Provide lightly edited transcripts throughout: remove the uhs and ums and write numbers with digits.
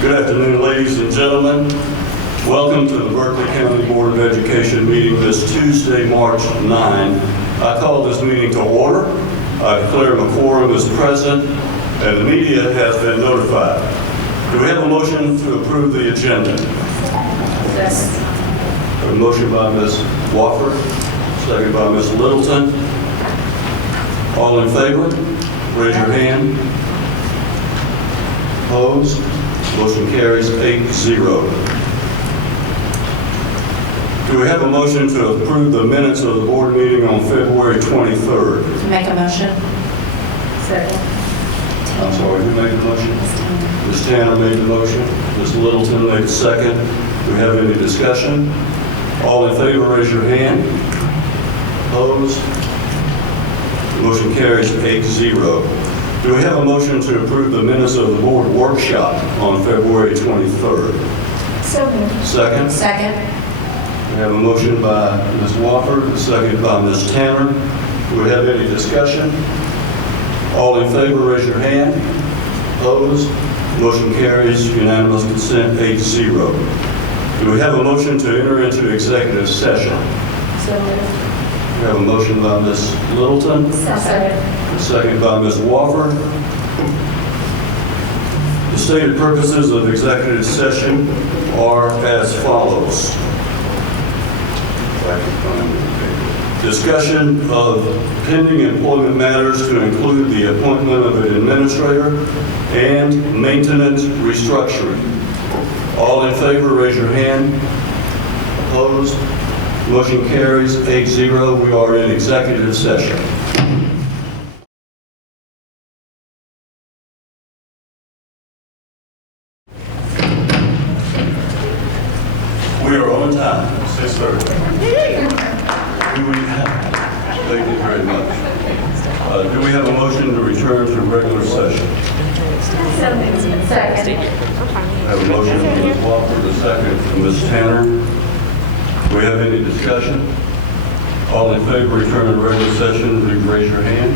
Good afternoon, ladies and gentlemen. Welcome to the Berkeley County Board of Education meeting this Tuesday, March 9. I call this meeting to order. I declare a quorum is present and the media has been notified. Do we have a motion to approve the agenda? Yes. A motion by Ms. Wofford, second by Ms. Littleton. All in favor? Raise your hand. Opposed? Motion carries 8-0. Do we have a motion to approve the minutes of the board meeting on February 23rd? Make a motion. Second. I'm sorry, who made the motion? Ms. Tanner made the motion. Ms. Littleton made the second. Do we have any discussion? All in favor, raise your hand. Opposed? Motion carries 8-0. Do we have a motion to approve the minutes of the board workshop on February 23rd? So moved. Second? Second. We have a motion by Ms. Wofford, a second by Ms. Tanner. Do we have any discussion? All in favor, raise your hand. Opposed? Motion carries, unanimous consent, 8-0. Do we have a motion to enter into executive session? So moved. We have a motion by Ms. Littleton, Second. a second by Ms. Wofford. The stated purposes of executive session are as follows. Discussion of pending employment matters to include the appointment of an administrator and maintenance restructuring. All in favor, raise your hand. Opposed? Motion carries 8-0. We are in executive session. We are on time, 6:30. Thank you very much. Do we have a motion to return to regular session? So moved. Second. I have a motion from Ms. Wofford, a second from Ms. Tanner. Do we have any discussion? All in favor, return to regular session, please raise your hand.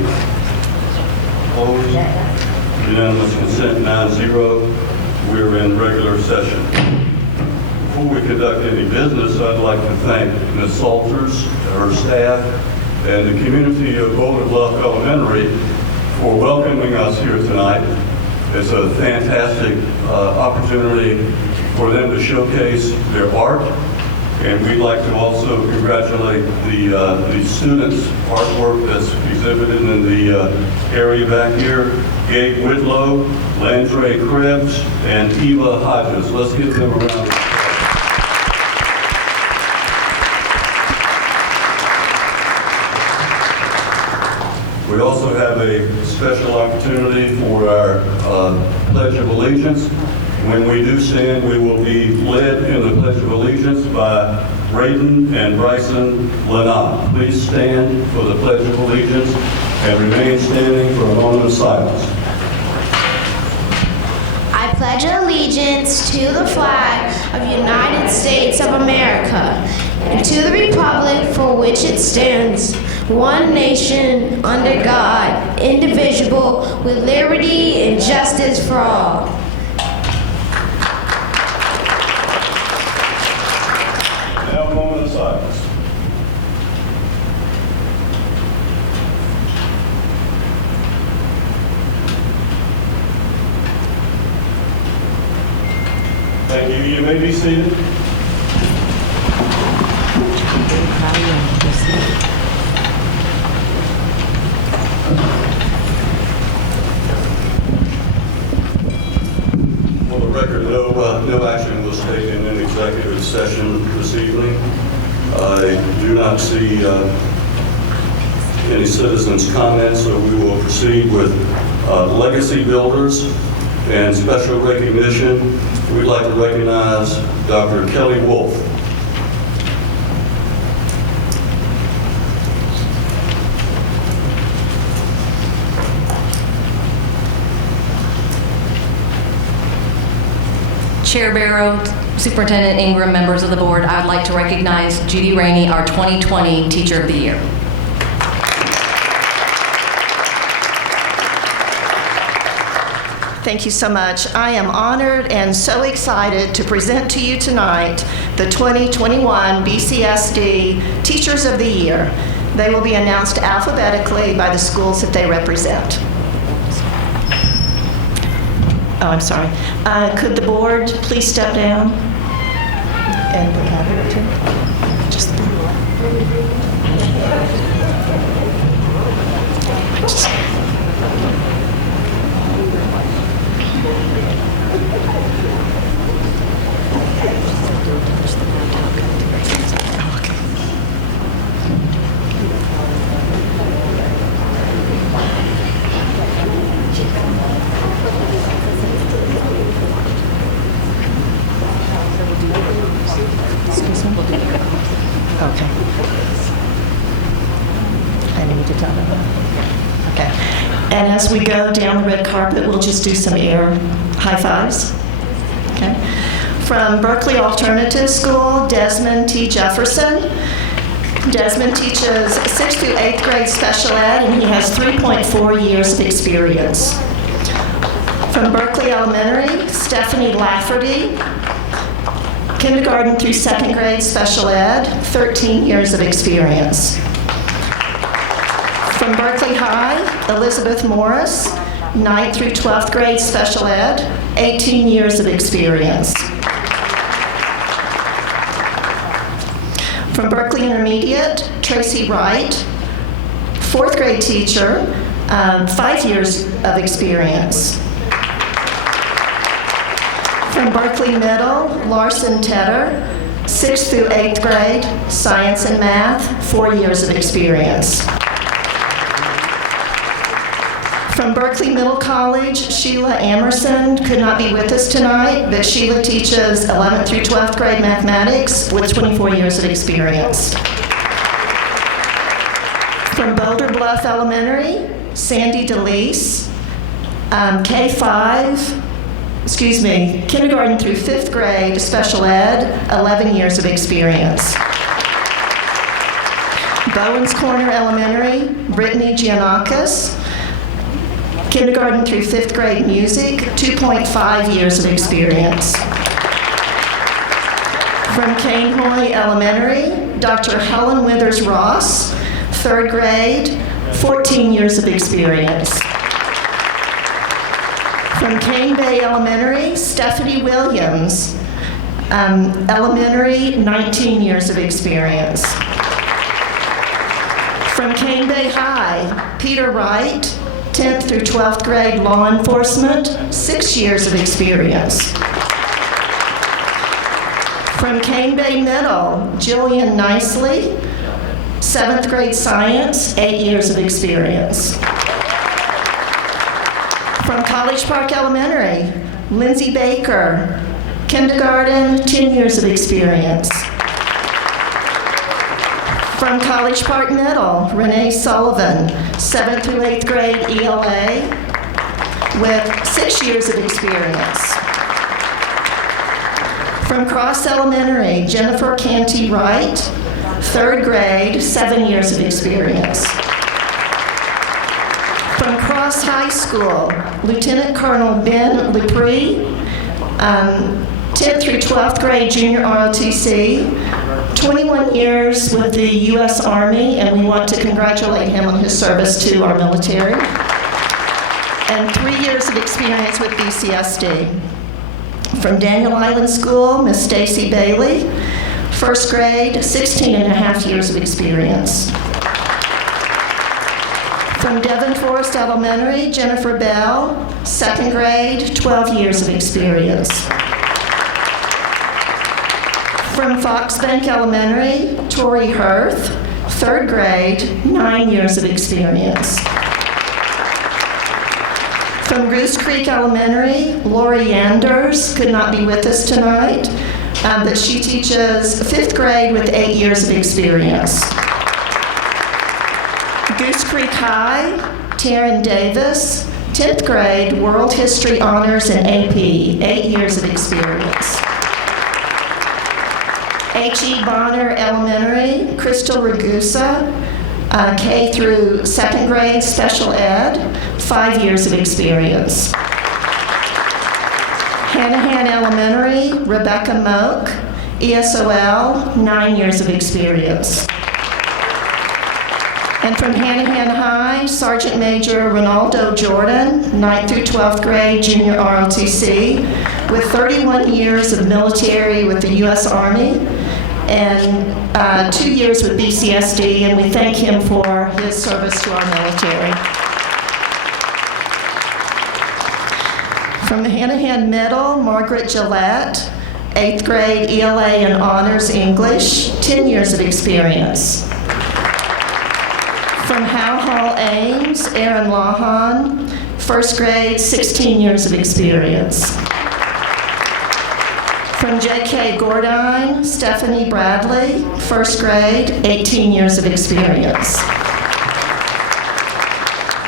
Opposed? Unanimous consent, 9-0. We're in regular session. Before we conduct any business, I'd like to thank Ms. Salters, her staff, and the community of Golden Bluff Elementary for welcoming us here tonight. It's a fantastic opportunity for them to showcase their art, and we'd like to also congratulate the students' artwork that's exhibited in the area back here. Gabe Whitlow, Landry Krebs, and Eva Hodges. Let's give them a round of applause. We also have a special opportunity for our Pledge of Allegiance. When we do stand, we will be led in the Pledge of Allegiance by Braden and Bryson Lanat. Please stand for the Pledge of Allegiance and remain standing for a moment of silence. I pledge allegiance to the flag of the United States of America and to the republic for which it stands, one nation, under God, indivisible, with liberty and justice for all. Now a moment of silence. Thank you. You may be seated. For the record, no action was taken in executive session this evening. I do not see any citizens' comments, so we will proceed with legacy builders and special recognition. We'd like to recognize Dr. Kelly Wolf. Chair Barrow, Superintendent Ingram, members of the board, I'd like to recognize Judy Rainey, our 2020 Teacher of the Year. Thank you so much. I am honored and so excited to present to you tonight the 2021 BCSD Teachers of the Year. They will be announced alphabetically by the schools that they represent. Oh, I'm sorry. Could the board please step down? And we have it too. Just Okay. I need to tell them that. Okay. And as we go down the red carpet, we'll just do some air high fives. Okay. From Berkeley Alternative School, Desmond T. Jefferson. Desmond teaches 6th through 8th grade special ed, and he has 3.4 years of experience. From Berkeley Elementary, Stephanie Lafferty. Kindergarten through 2nd grade special ed, 13 years of experience. From Berkeley High, Elizabeth Morris, 9th through 12th grade special ed, 18 years of experience. From Berkeley Intermediate, Tracy Wright, 4th grade teacher, 5 years of experience. From Berkeley Middle, Larson Tedder, 6th through 8th grade, science and math, 4 years of experience. From Berkeley Middle College, Sheila Amerson could not be with us tonight, but Sheila teaches 11th through 12th grade mathematics with 24 years of experience. From Boulder Bluff Elementary, Sandy DeLeese, kindergarten through 5th grade, special ed, 11 years of experience. Bowens Corner Elementary, Brittany Giannakis, kindergarten through 5th grade music, 2.5 years of experience. From Cainhoy Elementary, Dr. Helen Withers Ross, 3rd grade, 14 years of experience. From Cane Bay Elementary, Stephanie Williams, elementary, 19 years of experience. From Cane Bay High, Peter Wright, 10th through 12th grade law enforcement, 6 years of experience. From Cane Bay Middle, Jillian Nicely, 7th grade science, 8 years of experience. From College Park Elementary, Lindsay Baker, kindergarten, 10 years of experience. From College Park Middle, Renee Sullivan, 7th through 8th grade ELA, with 6 years of experience. From Cross Elementary, Jennifer Canty Wright, 3rd grade, 7 years of experience. From Cross High School, Lieutenant Colonel Ben Lepre, 10th through 12th grade junior ROTC, 21 years with the U.S. Army, and we want to congratulate him on his service to our military, and 3 years of experience with BCSD. From Daniel Island School, Miss Stacy Bailey, 1st grade, 16 and a half years of experience. From Devon Forest Elementary, Jennifer Bell, 2nd grade, 12 years of experience. From Fox Bank Elementary, Tori Hirth, 3rd grade, 9 years of experience. From Goose Creek Elementary, Lori Yanders could not be with us tonight, but she teaches 5th grade with 8 years of experience. Goose Creek High, Taryn Davis, 10th grade, World History Honors and AP, 8 years of experience. H.E. Bonner Elementary, Crystal Ragusa, K through 2nd grade, special ed, 5 years of experience. Hanahan Elementary, Rebecca Moak, ESOL, 9 years of experience. And from Hanahan High, Sergeant Major Ronaldo Jordan, 9th through 12th grade, junior ROTC, with 31 years of military with the U.S. Army and 2 years with BCSD, and we thank him for his service to our military. From Hanahan Middle, Margaret Gillette, 8th grade ELA and Honors English, 10 years of experience. From Howe Hall Ames, Aaron Lahan, 1st grade, 16 years of experience. From J.K. Gordin, Stephanie Bradley, 1st grade, 18 years of experience.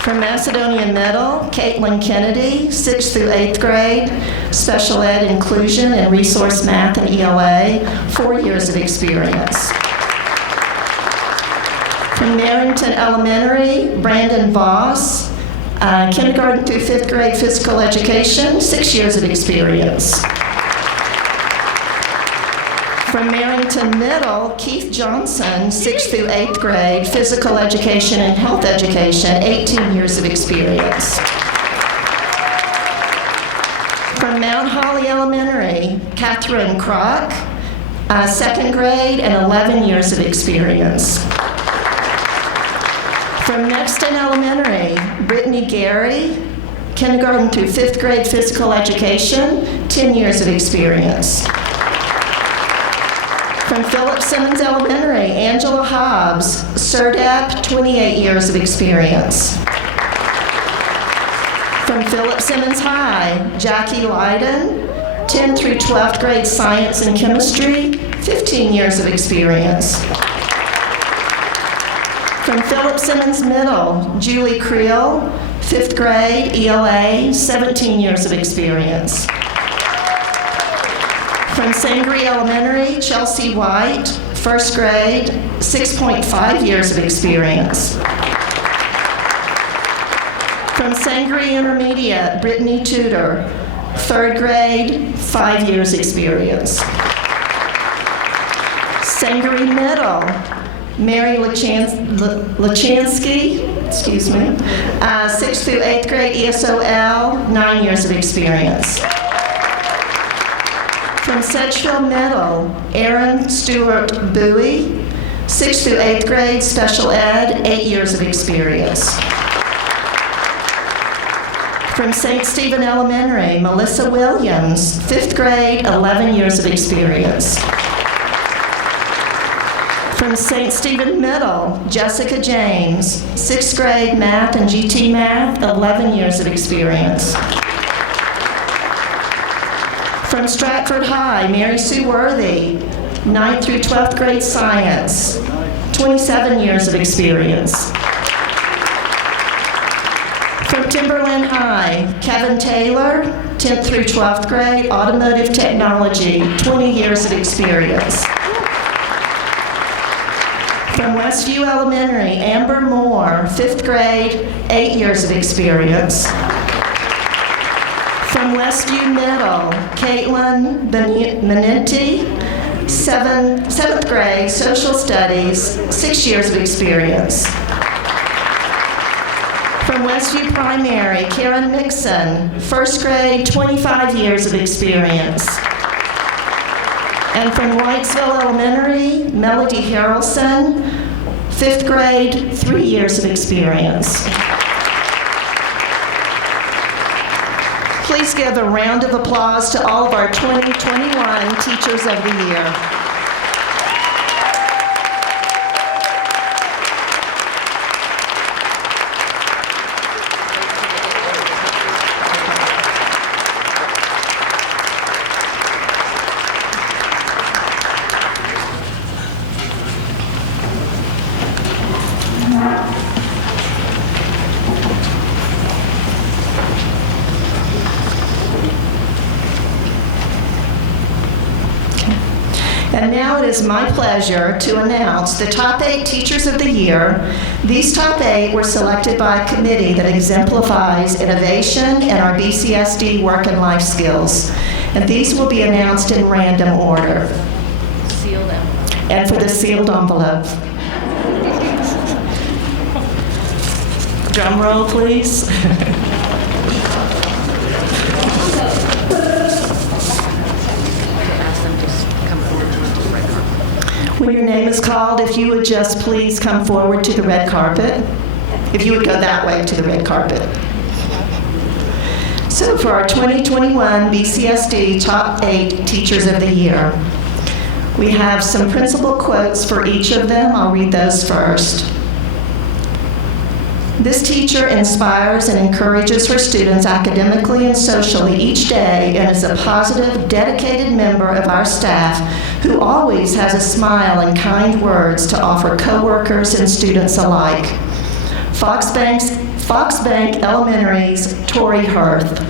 From Macedonian Middle, Caitlin Kennedy, 6th through 8th grade, Special Ed Inclusion and Resource Math and ELA, 4 years of experience. From Narrington Elementary, Brandon Voss, kindergarten through 5th grade physical education, 6 years of experience. From Marrington Middle, Keith Johnson, 6th through 8th grade, physical education and health education, 18 years of experience. From Mount Holly Elementary, Catherine Kroc, 2nd grade and 11 years of experience. From Nexton Elementary, Brittany Gary, kindergarten through 5th grade physical education, 10 years of experience. From Philip Simmons Elementary, Angela Hobbs, SERDEP, 28 years of experience. From Philip Simmons High, Jackie Lyden, 10th through 12th grade science and chemistry, 15 years of experience. From Philip Simmons Middle, Julie Creel, 5th grade, ELA, 17 years of experience. From Sangre Elementary, Chelsea White, 1st grade, 6.5 years of experience. From Sangre Intermediate, Brittany Tudor, 3rd grade, 5 years experience. Sangre Middle, Mary Lachansky, 6th through 8th grade ESOL, 9 years of experience. From Sedgefield Middle, Aaron Stewart Bowie, 6th through 8th grade, special ed, 8 years of experience. From St. Stephen Elementary, Melissa Williams, 5th grade, 11 years of experience. From St. Stephen Middle, Jessica James, 6th grade math and GT math, 11 years of experience. From Stratford High, Mary Sue Worthy, 9th through 12th grade science, 27 years of experience. From Timberland High, Kevin Taylor, 10th through 12th grade, automotive technology, 20 years of experience. From Westview Elementary, Amber Moore, 5th grade, 8 years of experience. From Westview Middle, Caitlin Menenti, 7th grade, social studies, 6 years of experience. From Westview Primary, Karen Nixon, 1st grade, 25 years of experience. And from Whitesville Elementary, Melody Harrelson, 5th grade, 3 years of experience. Please give a round of applause to all of our 2021 Teachers of the Year. And now it is my pleasure to announce the top 8 Teachers of the Year. These top 8 were selected by a committee that exemplifies innovation and our BCSD work and life skills. And these will be announced in random order. Sealed envelope. And for the sealed envelope. Drum roll, please. Ask them to come forward to the red carpet. When your name is called, if you would just please come forward to the red carpet. If you would go that way to the red carpet. So for our 2021 BCSD Top 8 Teachers of the Year, we have some principal quotes for each of them. I'll read those first. This teacher inspires and encourages her students academically and socially each day and is a positive, dedicated member of our staff who always has a smile and kind words to offer coworkers and students alike. Fox Bank Elementary's Tori Hirth.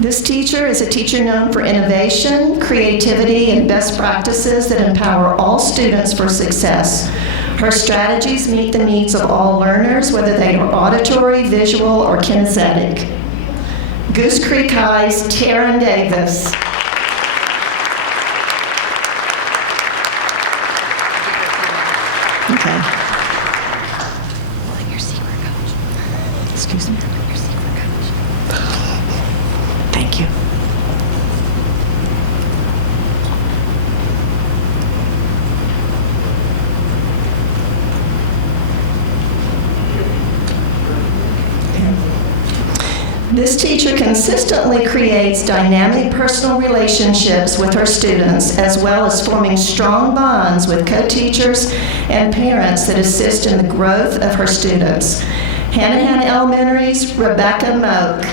This teacher is a teacher known for innovation, creativity, and best practices that empower all students for success. Her strategies meet the needs of all learners, whether they are auditory, visual, or kinesthetic. Goose Creek High's Taryn Davis. Okay. Your secret coach. Excuse me. Your secret coach. Thank you. This teacher consistently creates dynamic personal relationships with her students, as well as forming strong bonds with co-teachers and parents that assist in the growth of her students. Hanahan Elementary's Rebecca Moak.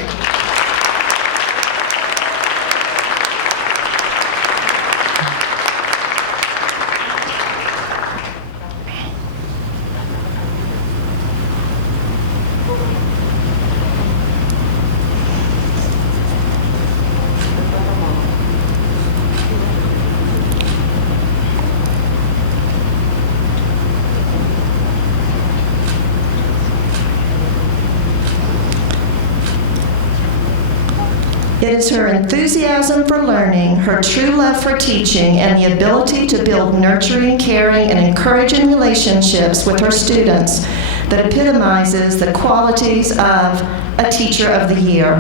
It is her enthusiasm for learning, her true love for teaching, and the ability to build nurturing, caring, and encouraging relationships with her students that epitomizes the qualities of a Teacher of the Year.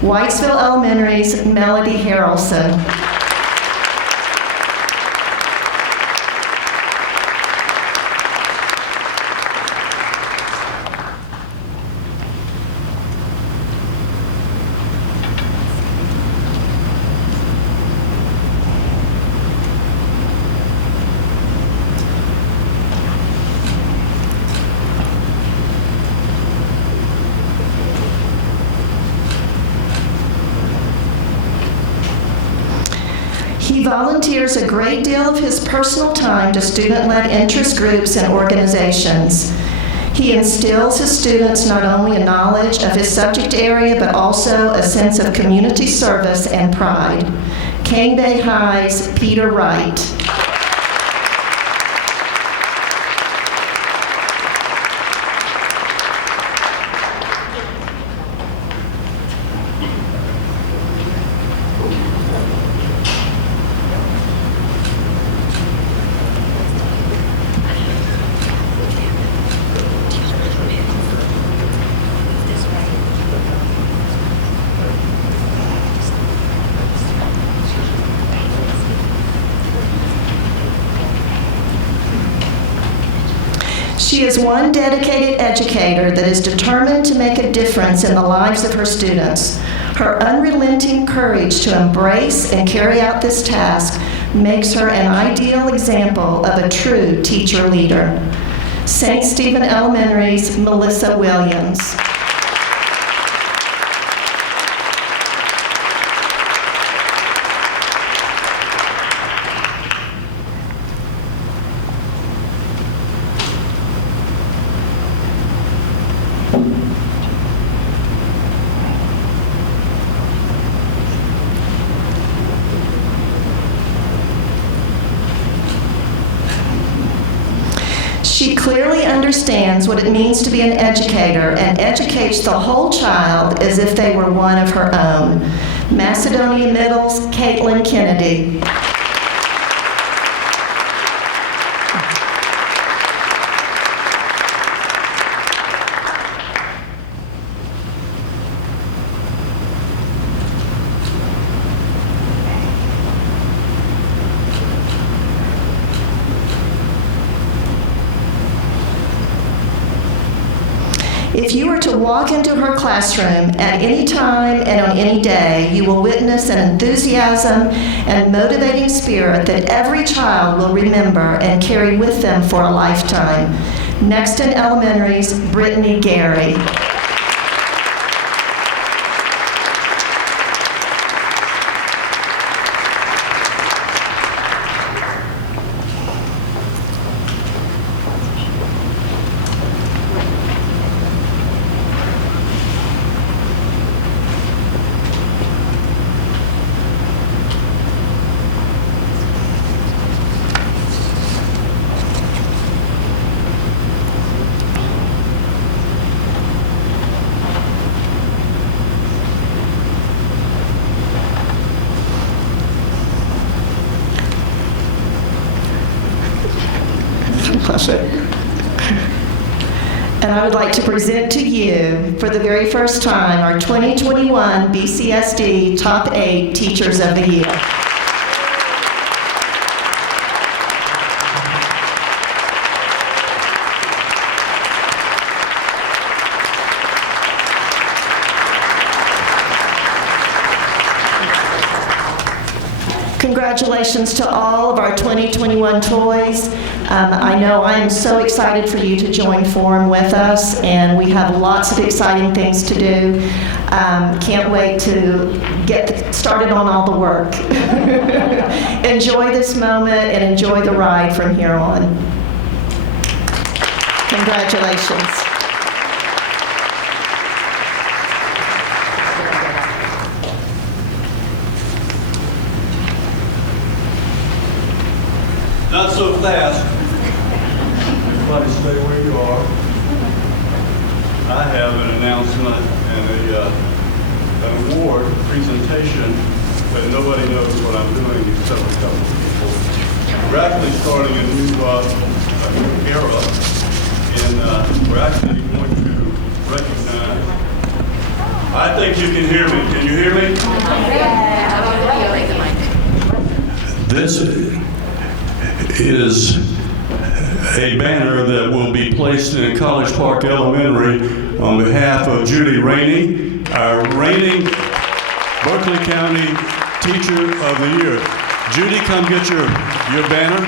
Whitesville Elementary's Melody Harrelson. He volunteers a great deal of his personal time to student-led interest groups and organizations. He instills his students not only a knowledge of his subject area, but also a sense of community service and pride. Cane Bay High's Peter Wright. She is one dedicated educator that is determined to make a difference in the lives of her students. Her unrelenting courage to embrace and carry out this task makes her an ideal example of a true teacher leader. St. Stephen Elementary's Melissa Williams. She understands what it means to be an educator and educates the whole child as if they were one of her own. Macedonia Middle's Caitlin Kennedy. If you were to walk into her classroom at any time and on any day, you will witness an enthusiasm and motivating spirit that every child will remember and carry with them for a lifetime. Next in Elementary's, Brittany Gary. And I would like to present to you, for the very first time, our 2021 BCSD Top 8 Teachers of the Year. Congratulations to all of our 2021 toys. I know I am so excited for you to join Forum with us, and we have lots of exciting things to do. Can't wait to get started on all the work. Enjoy this moment and enjoy the ride from here on. Congratulations. Not so fast. Everybody stay where you are. I have an announcement and an award presentation, but nobody knows what I'm doing except a couple of people. We're actually starting a new era, and we're actually going to recognize. I think you can hear me. Can you hear me? This is a banner that will be placed in College Park Elementary on behalf of Judy Rainey, our reigning Berkeley County Teacher of the Year. Judy, come get your banner.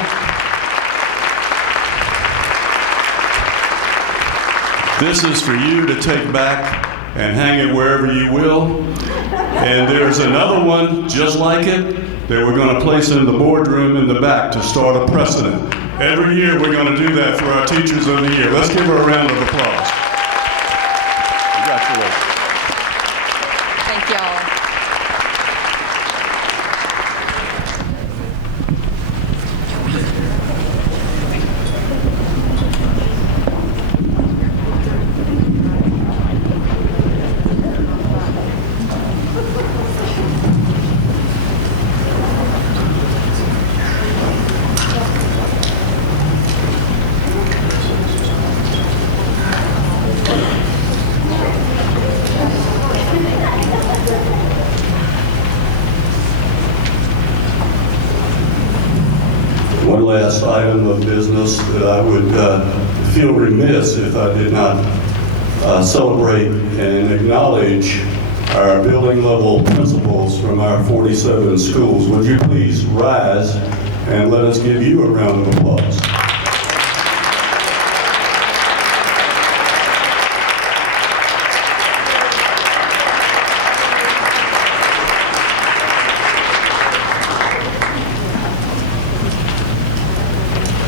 This is for you to take back and hang it wherever you will. And there's another one just like it that we're going to place in the boardroom in the back to start a precedent. Every year we're going to do that for our Teachers of the Year. Let's give her a round of applause. Congratulations. Thank y'all. One last item of business that I would feel remiss if I did not celebrate and acknowledge our building level principals from our 47 schools. Would you please rise and let us give you a round of applause.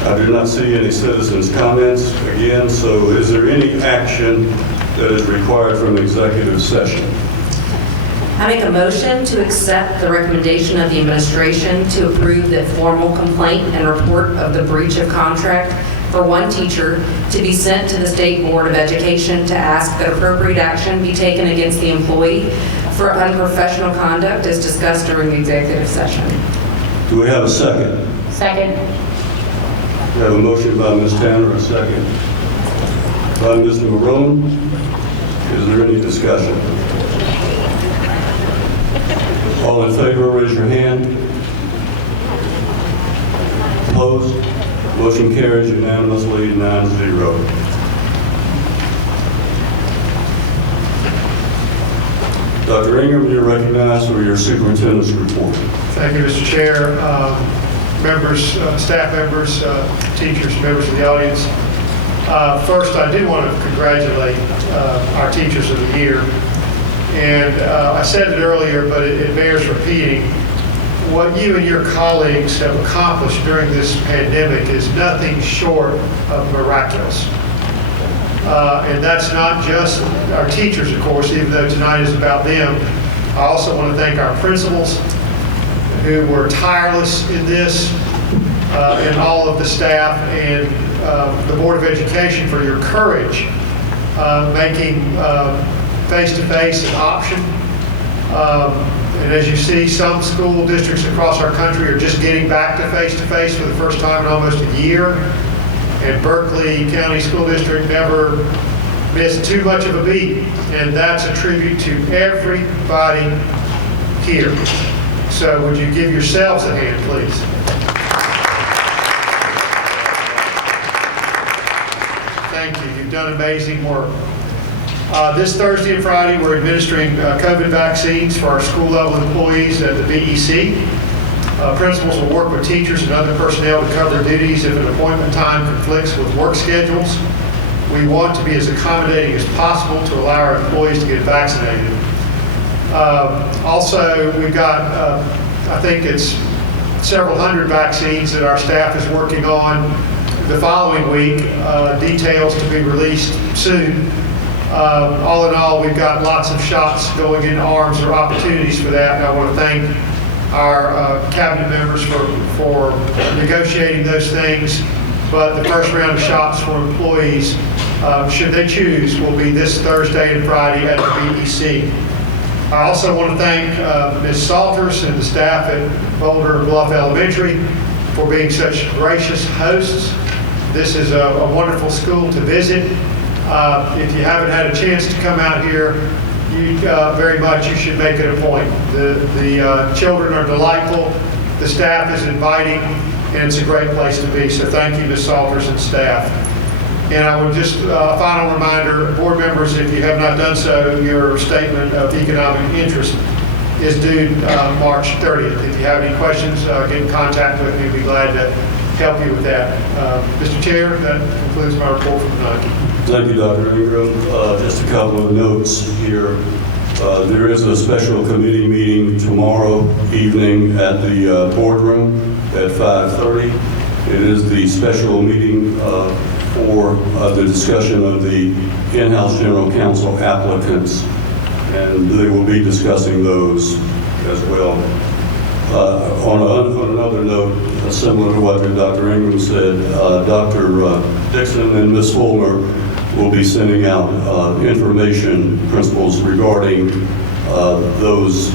I do not see any citizens' comments again, so is there any action that is required from executive session? I make a motion to accept the recommendation of the administration to approve the formal complaint and report of the breach of contract for one teacher to be sent to the State Board of Education to ask that appropriate action be taken against the employee for unprofessional conduct as discussed during the executive session. Do we have a second? Second. We have a motion by Ms. Tanner, a second by Mr. Marone. Is there any discussion? All in favor, raise your hand. Opposed? Motion carries unanimously, 9-0. Dr. Ingram, you're recognized for your superintendent's report. Thank you, Mr. Chair, members, staff members, teachers, members of the audience. First, I do want to congratulate our teachers of the year. And I said it earlier, but it bears repeating. What you and your colleagues have accomplished during this pandemic is nothing short of miraculous. And that's not just our teachers, of course, even though tonight is about them. I also want to thank our principals who were tireless in this, and all of the staff and the Board of Education for your courage making face-to-face an option. And as you see, some school districts across our country are just getting back to face-to-face for the first time in almost a year. And Berkeley County School District never missed too much of a beat. And that's a tribute to everybody here. So would you give yourselves a hand, please? Thank you. You've done amazing work. This Thursday and Friday, we're administering COVID vaccines for our school-level employees at the BEC. Principals will work with teachers and other personnel to cover duties if an appointment time conflicts with work schedules. We want to be as accommodating as possible to allow our employees to get vaccinated. Also, we've got, I think it's several hundred vaccines that our staff is working on the following week, details to be released soon. All in all, we've got lots of shots going in arms or opportunities for that, and I want to thank our cabinet members for negotiating those things. But the first round of shots for employees, should they choose, will be this Thursday and Friday at the BEC. I also want to thank Ms. Salters and the staff at Boulder Bluff Elementary for being such gracious hosts. This is a wonderful school to visit. If you haven't had a chance to come out here, you should make it a point. The children are delightful, the staff is inviting, and it's a great place to be. So thank you, Ms. Salters and staff. And I would just, a final reminder, board members, if you have not done so, your statement of economic interest is due March 30th. If you have any questions, get in contact with me. We'd be glad to help you with that. Mr. Chair, that concludes my report for tonight. Thank you, Dr. Ingram. Just a couple of notes here. There is a special committee meeting tomorrow evening at the boardroom at 5:30. It is the special meeting for the discussion of the in-house general counsel applicants, and they will be discussing those as well. On another note, similar to what Dr. Ingram said, Dr. Dixon and Ms. Fulmer will be sending out information principles regarding those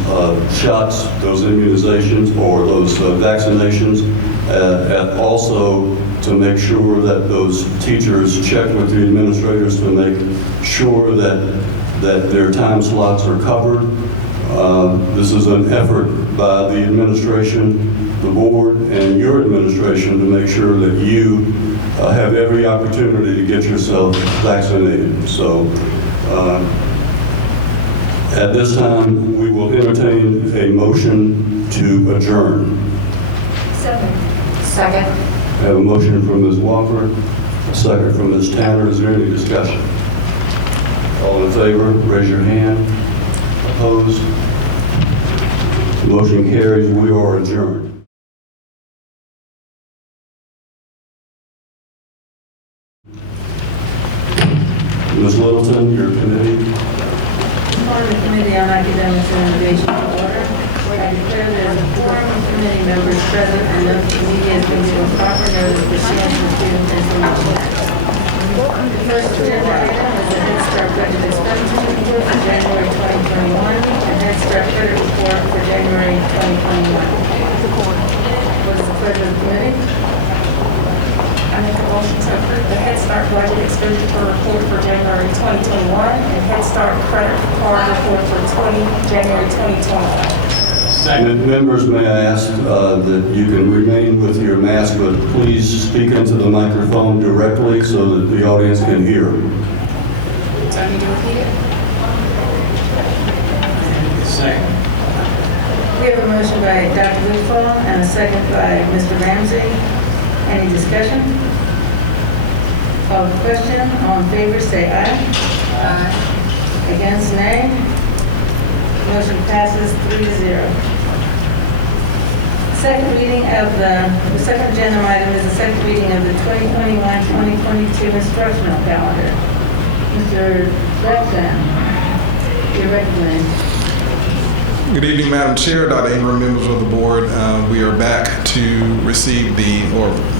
shots, those immunizations, or those vaccinations, and also to make sure that those teachers check with the administrators to make sure that their time slots are covered. This is an effort by the administration, the board, and your administration to make sure that you have every opportunity to get yourself vaccinated. So at this time, we will entertain a motion to adjourn. Second. I have a motion from Ms. Wofford, a second from Ms. Tanner. Is there any discussion? All in favor, raise your hand. Opposed? Motion carries. We are adjourned. Ms. Littleton, your committee. On the Committee on Academics and Innovation to order. I declare there is a quorum committee members present and note the media has been given proper notice pursuant to the Freedom of Information Act. The first agenda item is the Head Start budget expenditure report for January 2021 and Head Start credit report for January 2021. What is the pleasure of the committee? I make a motion to approve the Head Start budget expenditure report for January 2021 and Head Start credit card report for January 2021. Members, may I ask that you can remain with your mask, but please speak into the microphone directly so that the audience can hear. Do I need to repeat it? Second. We have a motion by Dr. Goodfall and a second by Mr. Ramsey. Any discussion? Call the question. All in favor, say aye. Aye. Against, nay. Motion passes 3-0. Second reading of the second agenda item is the second reading of the 2021-2022 instructional calendar. Mr. Belton, you're recognized. Good evening, Madam Chair, Dr. Ingram, members of the board. We are back to receive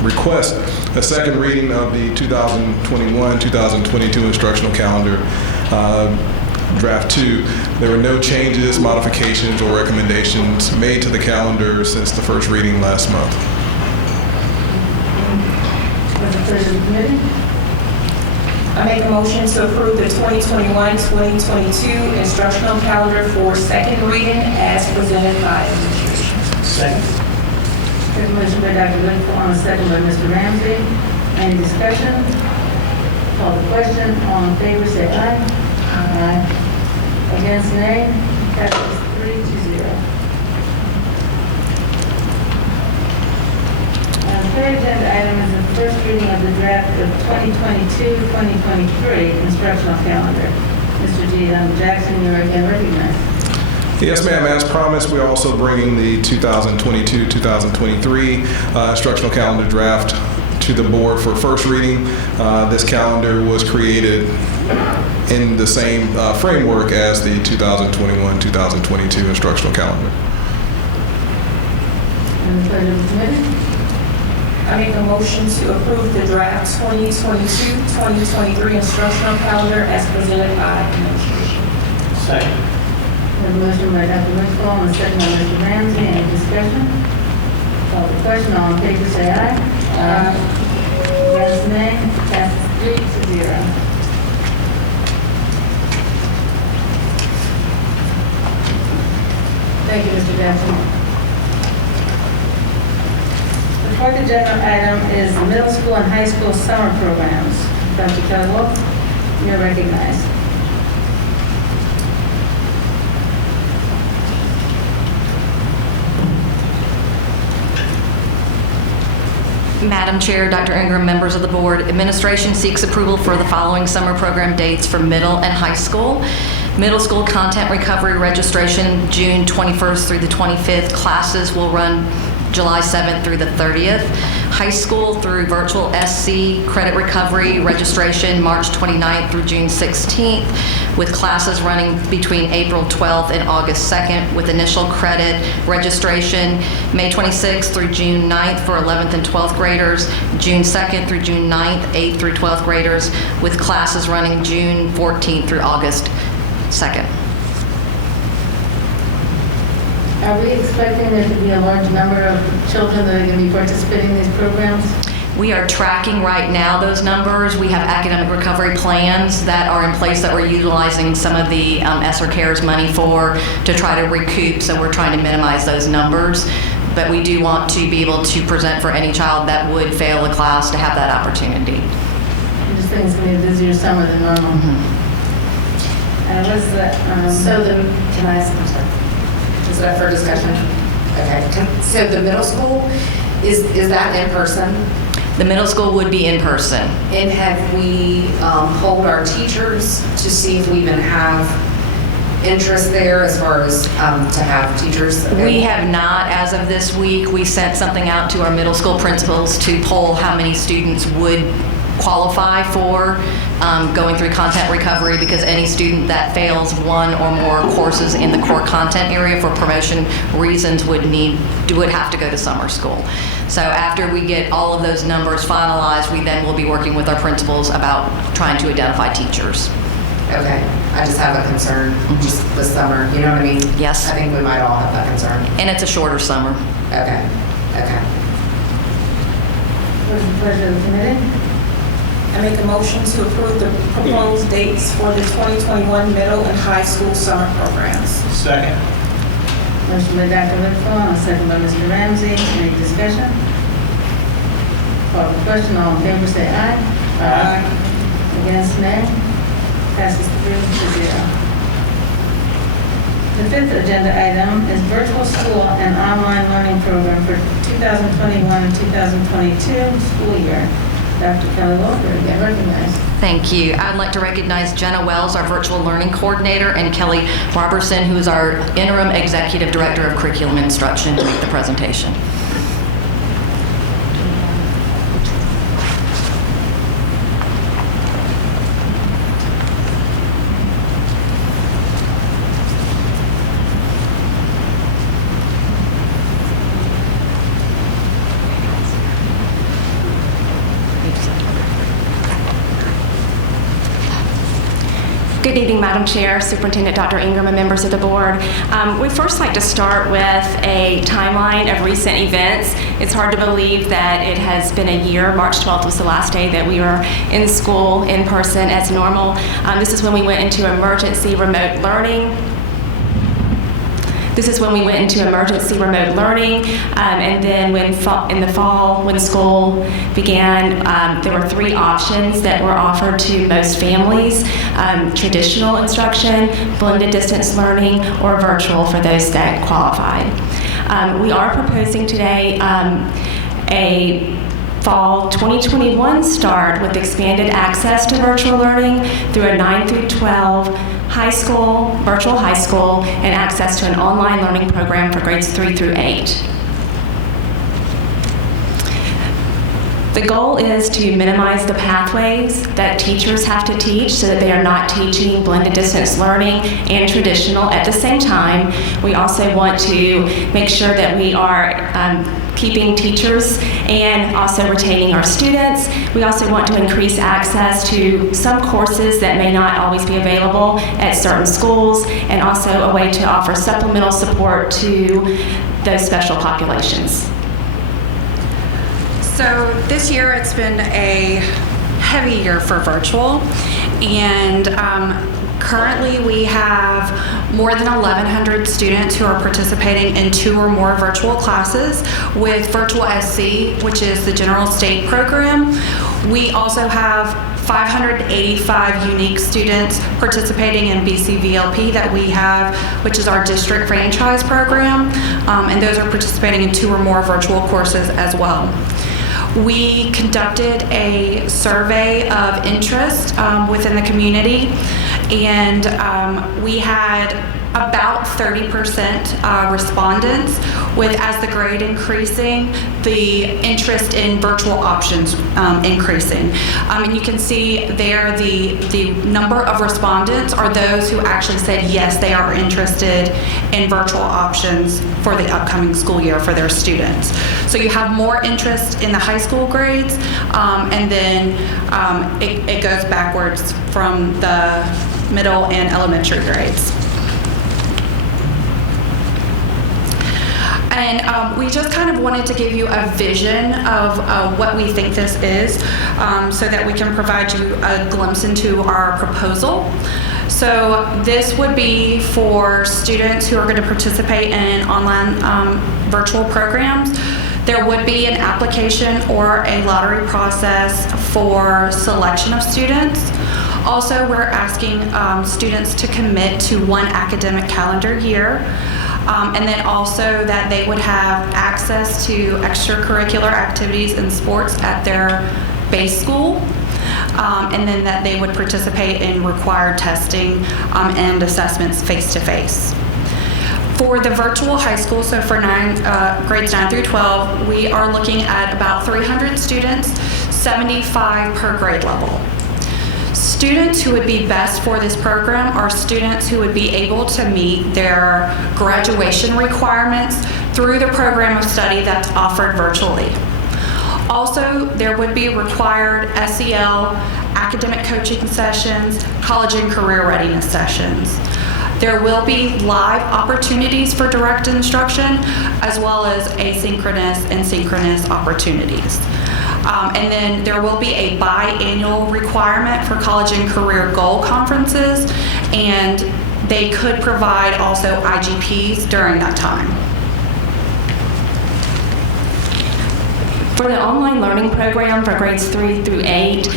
request a second reading of the 2021-2022 instructional calendar, draft 2. There were no changes, modifications, or recommendations made to the calendar since the first reading last month. What's the pleasure of the committee? I make a motion to approve the 2021-2022 instructional calendar for second reading as presented by administration. Second. We have a motion by Dr. Goodfall and a second by Mr. Ramsey. Any discussion? Call the question. All in favor, say aye. Aye. Against, nay. Passes 3-0. Third agenda item is the first reading of the draft of 2022-2023 instructional calendar. Mr. G. Jackson, you are again recognized. Yes, ma'am. As promised, we're also bringing the 2022-2023 instructional calendar draft to the board for first reading. This calendar was created in the same framework as the 2021-2022 instructional calendar. And the pleasure of the committee? I make a motion to approve the draft 2022-2023 instructional calendar as presented by administration. Second. We have a motion by Dr. Goodfall and a second by Mr. Ramsey. Any discussion? Call the question. All in favor, say aye. Aye. Against, nay. Passes 3-0. Thank you, Mr. Jackson. The fourth agenda item is the middle school and high school summer programs. Dr. Kelly Wolf, you're recognized. Madam Chair, Dr. Ingram, members of the board, administration seeks approval for the following summer program dates for middle and high school. Middle school content recovery registration, June 21st through the 25th. Classes will run July 7th through the 30th. High school through virtual SC credit recovery registration, March 29th through June 16th, with classes running between April 12th and August 2nd, with initial credit registration May 26th through June 9th for 11th and 12th graders, June 2nd through June 9th, 8th through 12th graders, with classes running June 14th through August 2nd. Are we expecting there to be a large number of children that are going to be participating in these programs? We are tracking right now those numbers. We have academic recovery plans that are in place that we're utilizing some of the ESSER CARES money for to try to recoup, so we're trying to minimize those numbers. But we do want to be able to present for any child that would fail a class to have that opportunity. I just think it's going to be a busier summer than normal. What's the, Can I ask, I'm sorry. Is that for discussion? Okay. So the middle school, is that in person? The middle school would be in person. And have we polled our teachers to see if we even have interest there as far as to have teachers? We have not as of this week. We sent something out to our middle school principals to poll how many students would qualify for going through content recovery, because any student that fails one or more courses in the core content area for promotion reasons would have to go to summer school. So after we get all of those numbers finalized, we then will be working with our principals about trying to identify teachers. Okay, I just have a concern, just this summer, you know what I mean? Yes. I think we might all have that concern. And it's a shorter summer. Okay, okay. What is the pleasure of the committee? I make a motion to approve the proposed dates for the 2021 middle and high school summer programs. Second. Motion by Dr. Whitfall, and a second by Mr. Ramsey. Any discussion? Call the question. All in favor say aye. Aye. Against, nay. Passes 3-0. The fifth agenda item is virtual school and online learning program for 2021 and 2022 school year. Dr. Kelly Walker, you get recognized. Thank you. I'd like to recognize Jenna Wells, our virtual learning coordinator, and Kelly Robertson, who is our interim executive director of curriculum instruction, to make the presentation. Good evening, Madam Chair, Superintendent Dr. Ingram, and members of the board. We'd first like to start with a timeline of recent events. It's hard to believe that it has been a year. March 12th was the last day that we were in school in person as normal. This is when we went into emergency remote learning. And then in the fall, when school began, there were 3 options that were offered to most families: traditional instruction, blended distance learning, or virtual for those that qualified. We are proposing today a fall 2021 start with expanded access to virtual learning through a 9 through 12 high school, virtual high school, and access to an online learning program for grades 3 through 8. The goal is to minimize the pathways that teachers have to teach so that they are not teaching blended distance learning and traditional at the same time. We also want to make sure that we are keeping teachers and also retaining our students. We also want to increase access to some courses that may not always be available at certain schools, and also a way to offer supplemental support to those special populations. So this year it's been a heavy year for virtual, and currently we have more than 1,100 students who are participating in 2 or more virtual classes with Virtual SC, which is the General State program. We also have 585 unique students participating in BCVLP that we have, which is our district franchise program, and those are participating in 2 or more virtual courses as well. We conducted a survey of interest within the community, and we had about 30% respondents, with, as the grade increasing, the interest in virtual options increasing. And you can see there the number of respondents are those who actually said yes, they are interested in virtual options for the upcoming school year for their students. So you have more interest in the high school grades, and then it goes backwards from the middle and elementary grades. And we just kind of wanted to give you a vision of what we think this is, so that we can provide you a glimpse into our proposal. So this would be for students who are going to participate in online virtual programs. There would be an application or a lottery process for selection of students. Also, we're asking students to commit to 1 academic calendar year. And then also that they would have access to extracurricular activities and sports at their base school, and then that they would participate in required testing and assessments face-to-face. For the virtual high school, so for grades 9 through 12, we are looking at about 300 students, 75 per grade level. Students who would be best for this program are students who would be able to meet their graduation requirements through the program of study that's offered virtually. Also, there would be required SEL, academic coaching sessions, college and career readiness sessions. There will be live opportunities for direct instruction, as well as asynchronous and synchronous opportunities. And then there will be a biannual requirement for college and career goal conferences, and they could provide also IGPs during that time. For the online learning program for grades 3 through 8,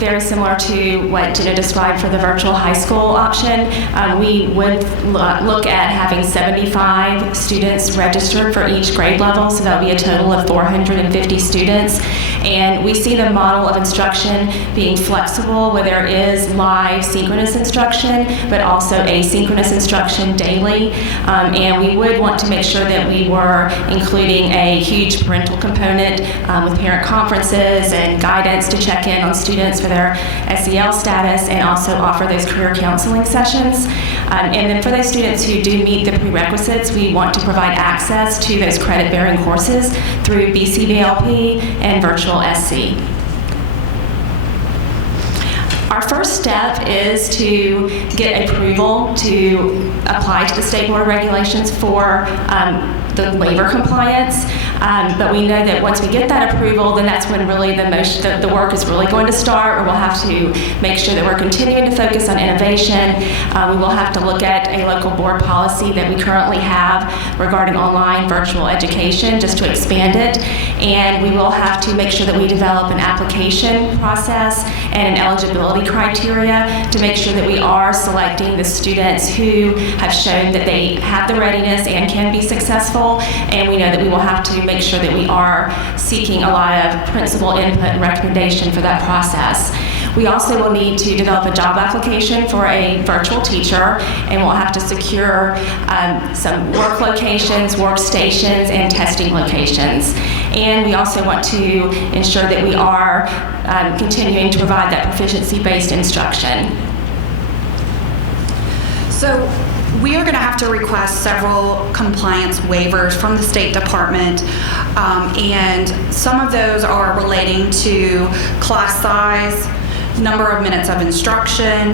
very similar to what Jenna described for the virtual high school option. We would look at having 75 students registered for each grade level, so that would be a total of 450 students. And we see the model of instruction being flexible, where there is live synchronous instruction, but also asynchronous instruction daily. And we would want to make sure that we were including a huge parental component with parent conferences and guidance to check in on students for their SEL status, and also offer those career counseling sessions. And then for those students who do meet the prerequisites, we want to provide access to those credit-bearing courses through BCBLP and Virtual SC. Our first step is to get approval to apply to the state board regulations for the labor compliance. But we know that once we get that approval, then that's when really the work is really going to start, or we'll have to make sure that we're continuing to focus on innovation. We will have to look at a local board policy that we currently have regarding online virtual education, just to expand it. And we will have to make sure that we develop an application process and an eligibility criteria to make sure that we are selecting the students who have shown that they have the readiness and can be successful. And we know that we will have to make sure that we are seeking a lot of principal input and recommendation for that process. We also will need to develop a job application for a virtual teacher, and we'll have to secure some work locations, workstations, and testing locations. And we also want to ensure that we are continuing to provide that proficiency-based instruction. So we are going to have to request several compliance waivers from the State Department, and some of those are relating to class size, number of minutes of instruction,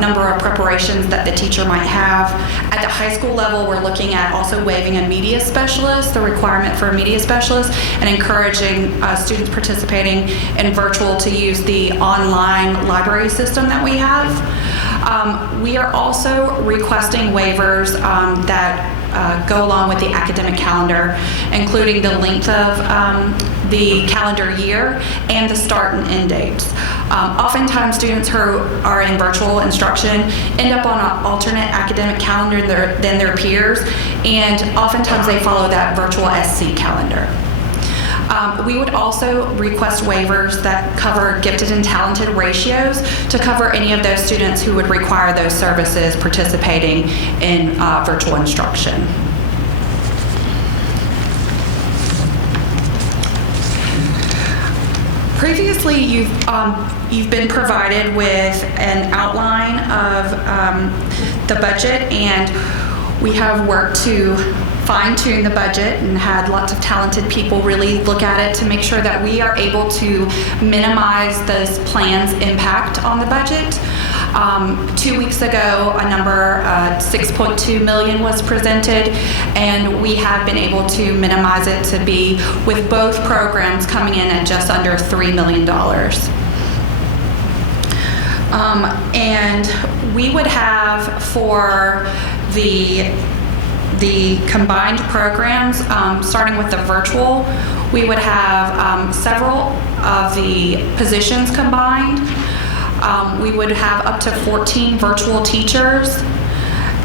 number of preparations that the teacher might have. At the high school level, we're looking at also waiving a media specialist, the requirement for a media specialist, and encouraging students participating in virtual to use the online library system that we have. We are also requesting waivers that go along with the academic calendar, including the length of the calendar year and the start and end dates. Oftentimes, students who are in virtual instruction end up on an alternate academic calendar than their peers, and oftentimes they follow that virtual SC calendar. We would also request waivers that cover gifted and talented ratios to cover any of those students who would require those services participating in virtual instruction. Previously, you've been provided with an outline of the budget, and we have worked to fine-tune the budget and had lots of talented people really look at it to make sure that we are able to minimize this plan's impact on the budget. 2 weeks ago, a number 6.2 million was presented, and we have been able to minimize it to be, with both programs coming in at just under $3 million. And we would have for the combined programs, starting with the virtual, we would have several of the positions combined. We would have up to 14 virtual teachers,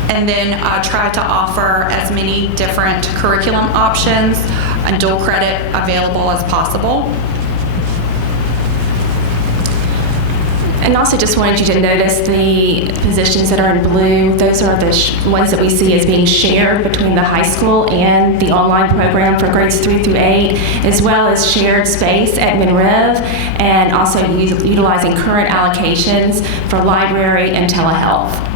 and then try to offer as many different curriculum options and dual credit available as possible. And also just wanted you to notice the positions that are in blue. Those are the ones that we see as being shared between the high school and the online program for grades 3 through 8, as well as shared space at MNREV, and also utilizing current allocations for library and telehealth.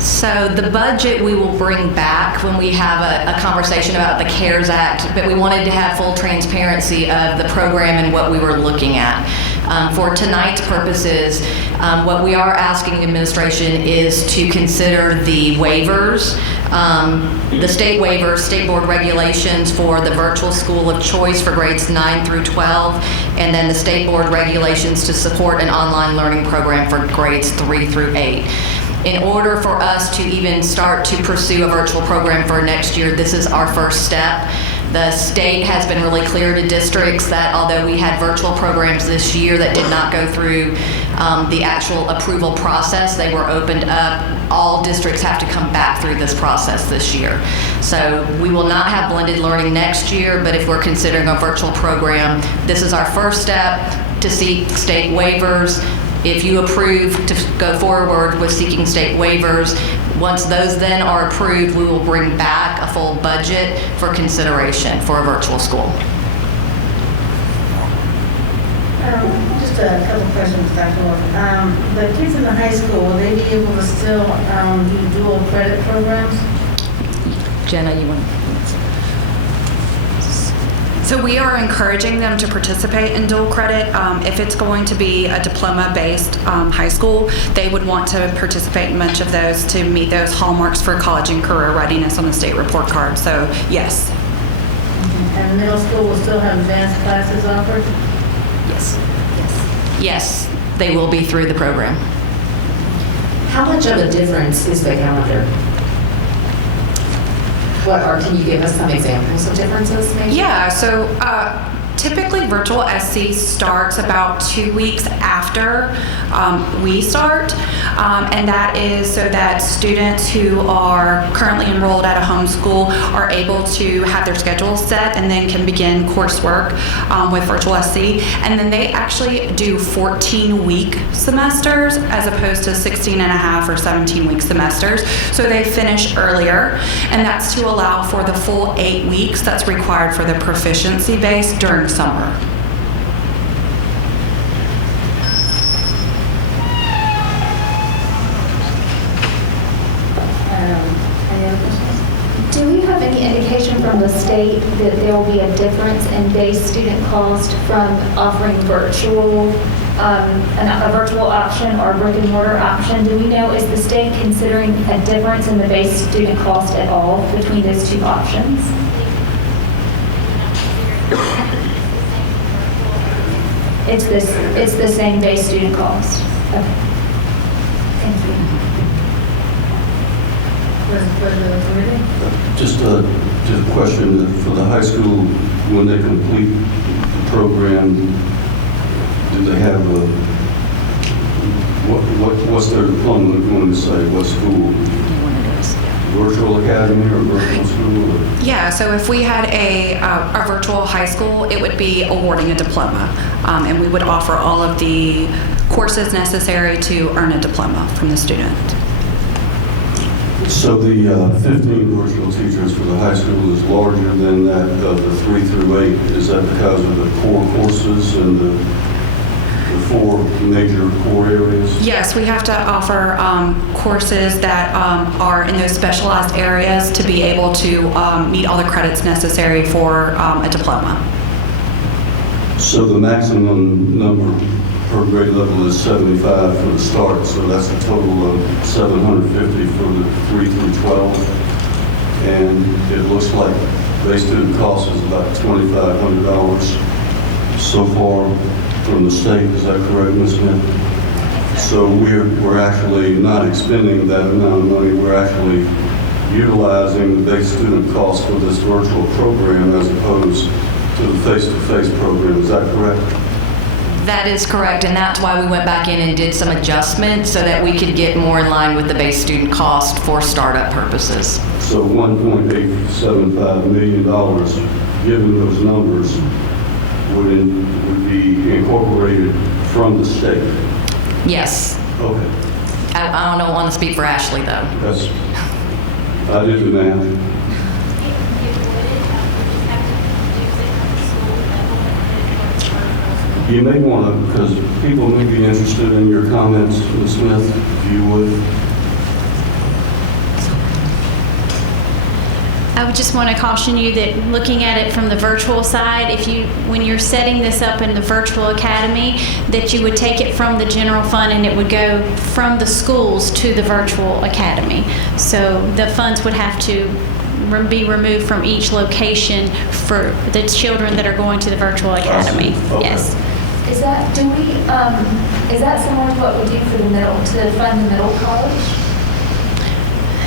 So the budget we will bring back when we have a conversation about the CARES Act, but we wanted to have full transparency of the program and what we were looking at. For tonight's purposes, what we are asking administration is to consider the waivers, the state waivers, state board regulations for the virtual school of choice for grades 9 through 12, and then the state board regulations to support an online learning program for grades 3 through 8. In order for us to even start to pursue a virtual program for next year, this is our first step. The state has been really clear to districts that although we had virtual programs this year that did not go through the actual approval process, they were opened up. All districts have to come back through this process this year. So we will not have blended learning next year, but if we're considering a virtual program, this is our first step to seek state waivers. If you approve to go forward with seeking state waivers, once those then are approved, we will bring back a full budget for consideration for a virtual school. Just a couple questions, Dr. Wolf. The kids in the high school, will they be able to still do dual credit programs? Jenna, you want? So we are encouraging them to participate in dual credit. If it's going to be a diploma-based high school, they would want to participate in much of those to meet those hallmarks for college and career readiness on the state report card. So yes. And middle school will still have advanced classes offered? Yes. Yes, they will be through the program. How much of a difference is the calendar? Can you give us some examples of differences, maybe? Yeah, so typically virtual SC starts about 2 weeks after we start, and that is so that students who are currently enrolled at a home school are able to have their schedules set and then can begin coursework with virtual SC. And then they actually do 14-week semesters as opposed to 16 and a half or 17-week semesters. So they finish earlier, and that's to allow for the full 8 weeks that's required for the proficiency base during summer. Any other questions? Do we have any indication from the state that there will be a difference in base student cost from offering virtual, a virtual option or a brick and mortar option? Do we know, is the state considering a difference in the base student cost at all between those two options? It's the same base student cost. Okay. Thank you. Just a question for the high school, when they complete the program, do they have what's their diploma going to say? What school? Virtual academy or virtual school? Or? Yeah, so if we had a virtual high school, it would be awarding a diploma, and we would offer all of the courses necessary to earn a diploma from the student. So the 15 virtual teachers for the high school is larger than that of the 3 through 8. Is that because of the core courses and the 4 major core areas? Yes, we have to offer courses that are in those specialized areas to be able to meet all the credits necessary for a diploma. So the maximum number per grade level is 75 for the start, so that's a total of 750 for the 3 through 12. And it looks like base student cost is about $2,500 so far from the state. Is that correct, Ms. Smith? So we're actually not expending that amount of money. We're actually utilizing the base student cost for this virtual program as opposed to the face-to-face program. Is that correct? That is correct, and that's why we went back in and did some adjustments so that we could get more in line with the base student cost for startup purposes. So $1.875 million, given those numbers, would be incorporated from the state? Yes. Okay. I don't want to speak for Ashley, though. That's, I did the math. You may want to, because people may be interested in your comments, Ms. Smith, if you would. I would just want to caution you that looking at it from the virtual side, when you're setting this up in the virtual academy, that you would take it from the general fund and it would go from the schools to the virtual academy. So the funds would have to be removed from each location for the children that are going to the virtual academy. Okay. Yes. Is that similar to what we do for to fund the middle college?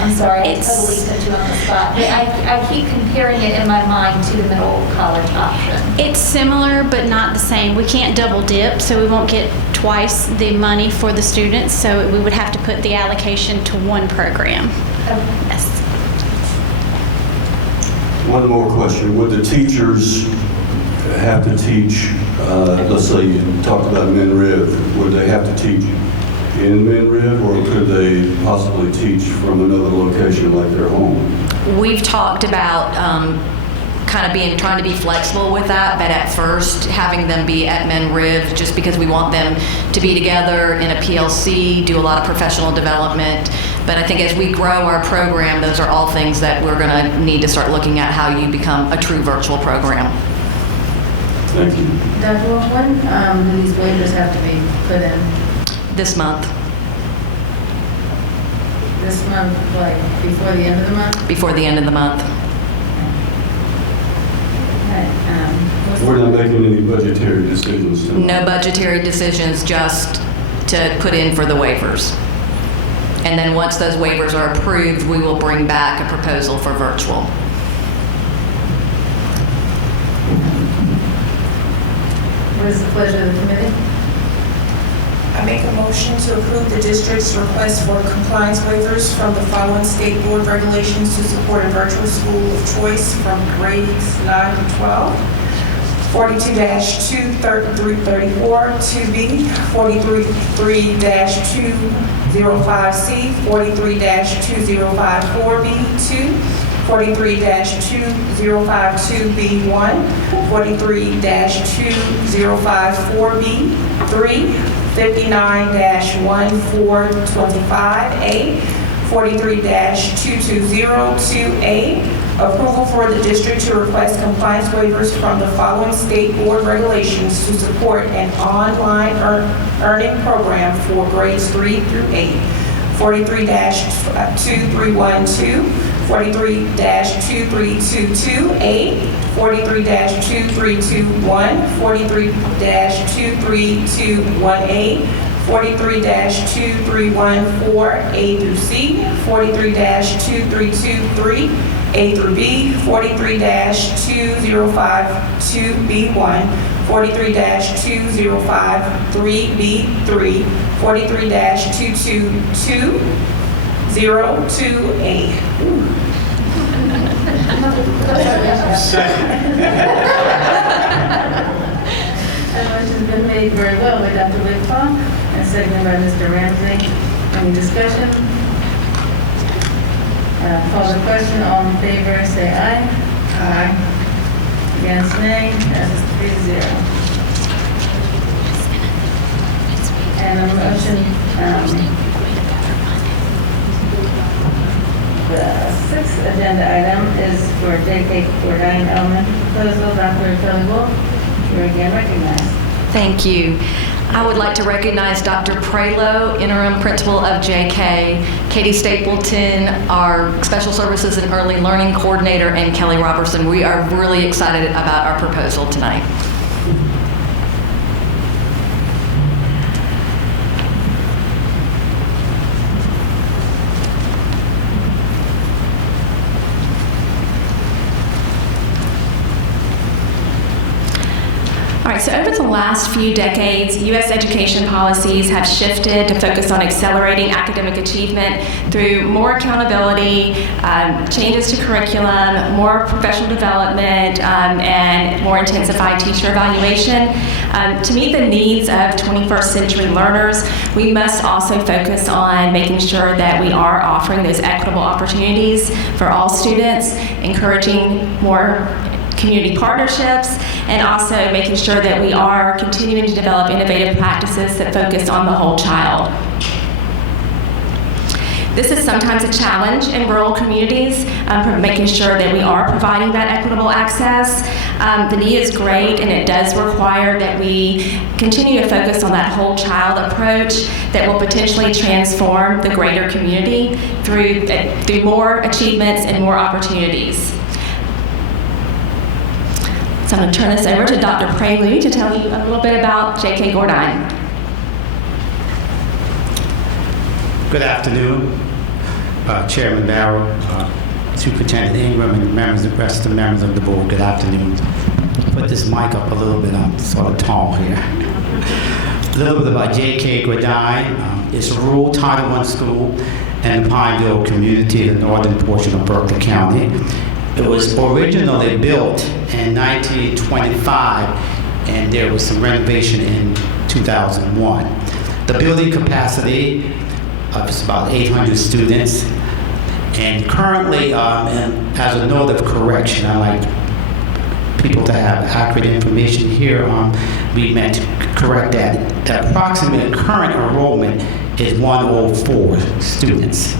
I'm sorry, I totally put you on the spot. But I keep comparing it in my mind to the middle college option. It's similar, but not the same. We can't double dip, so we won't get twice the money for the students. So we would have to put the allocation to one program. Yes. One more question. Would the teachers have to teach, let's say you talked about MinRiv, would they have to teach in MinRiv, or could they possibly teach from another location like their home? We've talked about kind of trying to be flexible with that, but at first having them be at MinRiv just because we want them to be together in a PLC, do a lot of professional development. But I think as we grow our program, those are all things that we're going to need to start looking at how you become a true virtual program. Thank you. Dr. Wolf, when do these waivers have to be put in? This month. This month, like before the end of the month? Before the end of the month. We're not making any budgetary decisions tonight. No budgetary decisions, just to put in for the waivers. And then once those waivers are approved, we will bring back a proposal for virtual. What is the pleasure of the committee? I make a motion to approve the district's request for compliance waivers from the following state board regulations to support a virtual school of choice from grades 9 to 12. 42-234 2B, 43-205C, 43-2054B 2, 43-2052B1, 43-2054B 3, 59-1425A, 43-2202A. Approval for the district to request compliance waivers from the following state board regulations to support an online earning program for grades 3 through 8. 43-2312, 43-2322A, 43-2321, 43-2321A, 43-2314A through C, 43-2323 A through B, 43-2052B1, 43-2053B3, 43-22202A. A motion's been made very well by Dr. Wigfall and seconded by Mr. Ramsey. Any discussion? Call the question. All in favor, say aye. Aye. Against, nay. Passes 3-0. And a motion, the sixth agenda item is for J.K. Gordin Elementary proposal. Dr. Kelly Wolf, you're again recognized. Thank you. I would like to recognize Dr. Prelo, interim principal of JK, Katie Stapleton, our special services and early learning coordinator, and Kelly Robertson. We are really excited about our proposal tonight. All right, right, so over the last few decades, U.S. education policies have shifted to focus on accelerating academic achievement through more accountability, changes to curriculum, more professional development, and more intensified teacher evaluation. To meet the needs of 21st century learners, we must also focus on making sure that we are offering those equitable opportunities for all students, encouraging more community partnerships, and also making sure that we are continuing to develop innovative practices that focus on the whole child. This is sometimes a challenge in rural communities, making sure that we are providing that equitable access. The need is great, and it does require that we continue to focus on that whole child approach that will potentially transform the greater community through more achievements and more opportunities. So I'm going to turn this over to Dr. Prelude to tell you a little bit about J.K. Gordin. Good afternoon, Chairman Barrow, Superintendent Ingram, and the rest of the members of the board. Good afternoon. Put this mic up a little bit. I'm sort of tall here. A little bit about J.K. Gordin. It's a rural Title I school in the Pineville community in the northern portion of Berkeley County. It was originally built in 1925, and there was some renovation in 2001. The building capacity is about 800 students, and currently, and as a note of correction, I like people to have accurate information here. We meant to correct that. The approximate current enrollment is 104 students.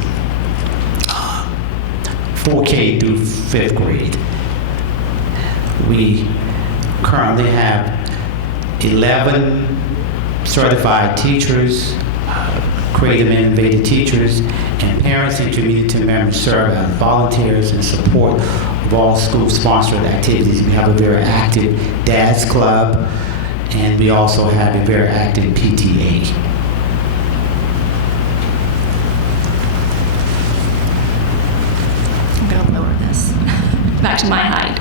4K through 5th grade. We currently have 11 certified teachers, creative and innovative teachers, and parents and community members serve as volunteers in support of all school-sponsored activities. We have a very active Dad's Club, and we also have a very active PTA. Back to my height.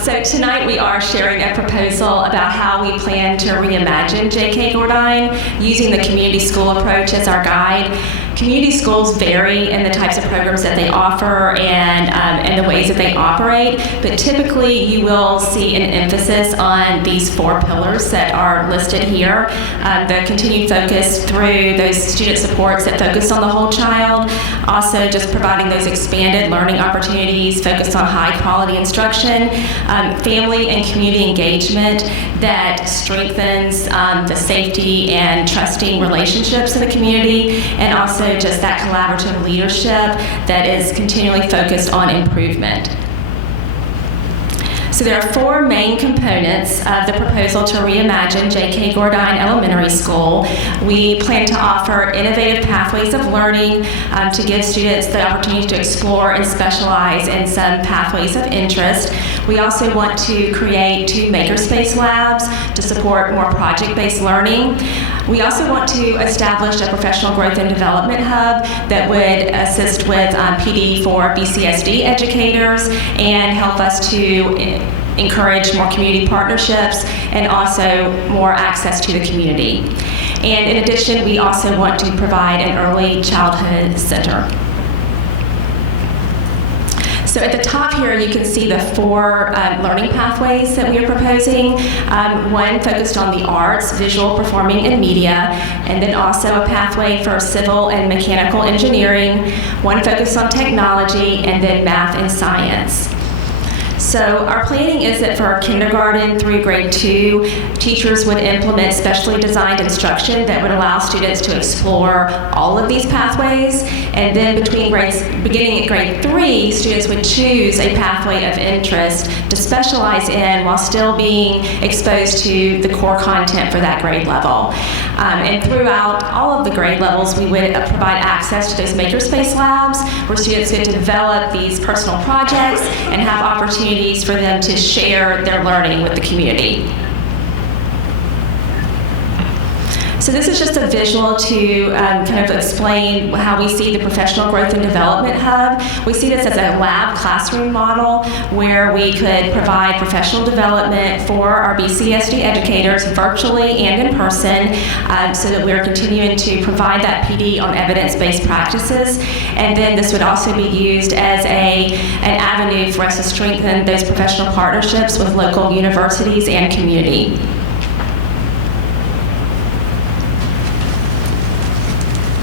So tonight we are sharing a proposal about how we plan to reimagine J.K. Gordin using the community school approach as our guide. Community schools vary in the types of programs that they offer and the ways that they operate, but typically you will see an emphasis on these 4 pillars that are listed here. The continued focus through those student supports that focus on the whole child, also just providing those expanded learning opportunities focused on high quality instruction, family and community engagement that strengthens the safety and trusting relationships in the community, and also just that collaborative leadership that is continually focused on improvement. So there are 4 main components of the proposal to reimagine J.K. Gordin Elementary School. We plan to offer innovative pathways of learning to give students the opportunity to explore and specialize in some pathways of interest. We also want to create 2 makerspace labs to support more project-based learning. We also want to establish a professional growth and development hub that would assist with PD for BCSD educators and help us to encourage more community partnerships and also more access to the community. And in addition, we also want to provide an early childhood center. So at the top here, you can see the 4 learning pathways that we are proposing. One focused on the arts, visual, performing, and media, and then also a pathway for civil and mechanical engineering, one focused on technology, and then math and science. So our planning is that for our kindergarten through grade 2, teachers would implement specially designed instruction that would allow students to explore all of these pathways. And then beginning at grade 3, students would choose a pathway of interest to specialize in while still being exposed to the core content for that grade level. And throughout all of the grade levels, we would provide access to those makerspace labs where students get to develop these personal projects and have opportunities for them to share their learning with the community. So this is just a visual to kind of explain how we see the Professional Growth and Development Hub. We see this as a lab classroom model where we could provide professional development for our BCSD educators virtually and in person, so that we're continuing to provide that PD on evidence-based practices. And then this would also be used as an avenue for us to strengthen those professional partnerships with local universities and community.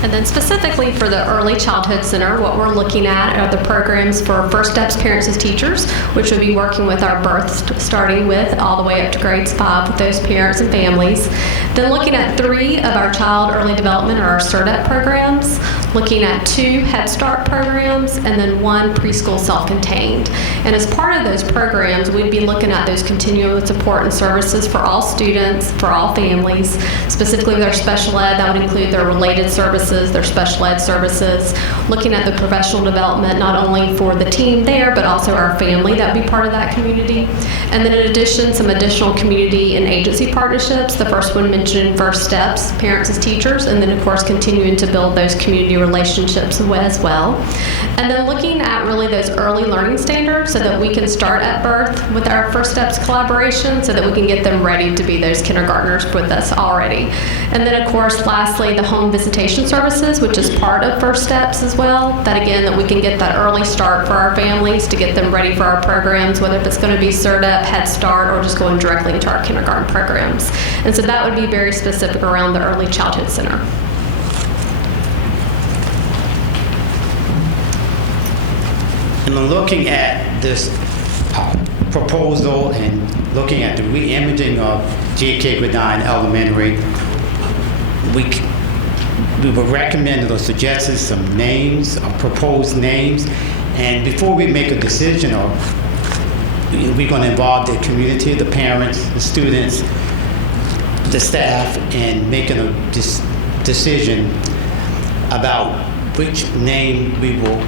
And then specifically for the Early Childhood Center, what we're looking at are the programs for First Steps Parents as Teachers, which would be working with our birth starting with all the way up to grades 5 with those parents and families. Then looking at 3 of our Child Early Development or our CERDEP programs, looking at 2 Head Start programs, and then 1 preschool self-contained. And as part of those programs, we'd be looking at those continuum of support and services for all students, for all families, specifically with our special ed. That would include their related services, their special ed services, looking at the professional development not only for the team there, but also our family that would be part of that community. And then in addition, some additional community and agency partnerships. The first one mentioned First Steps, Parents as Teachers, and then of course continuing to build those community relationships as well. And then looking at really those early learning standards so that we can start at birth with our First Steps collaboration so that we can get them ready to be those kindergartners with us already. And then of course, lastly, the home visitation services, which is part of First Steps as well. That again, that we can get that early start for our families to get them ready for our programs, whether if it's going to be CERDEP, Head Start, or just going directly into our kindergarten programs. And so that would be very specific around the Early Childhood Center. And looking at this proposal and looking at the re-imaging of J.K. Gordin Elementary, we were recommended or suggested some names, proposed names, and before we make a decision, we're going to involve the community, the parents, the students, the staff, in making a decision about which name we will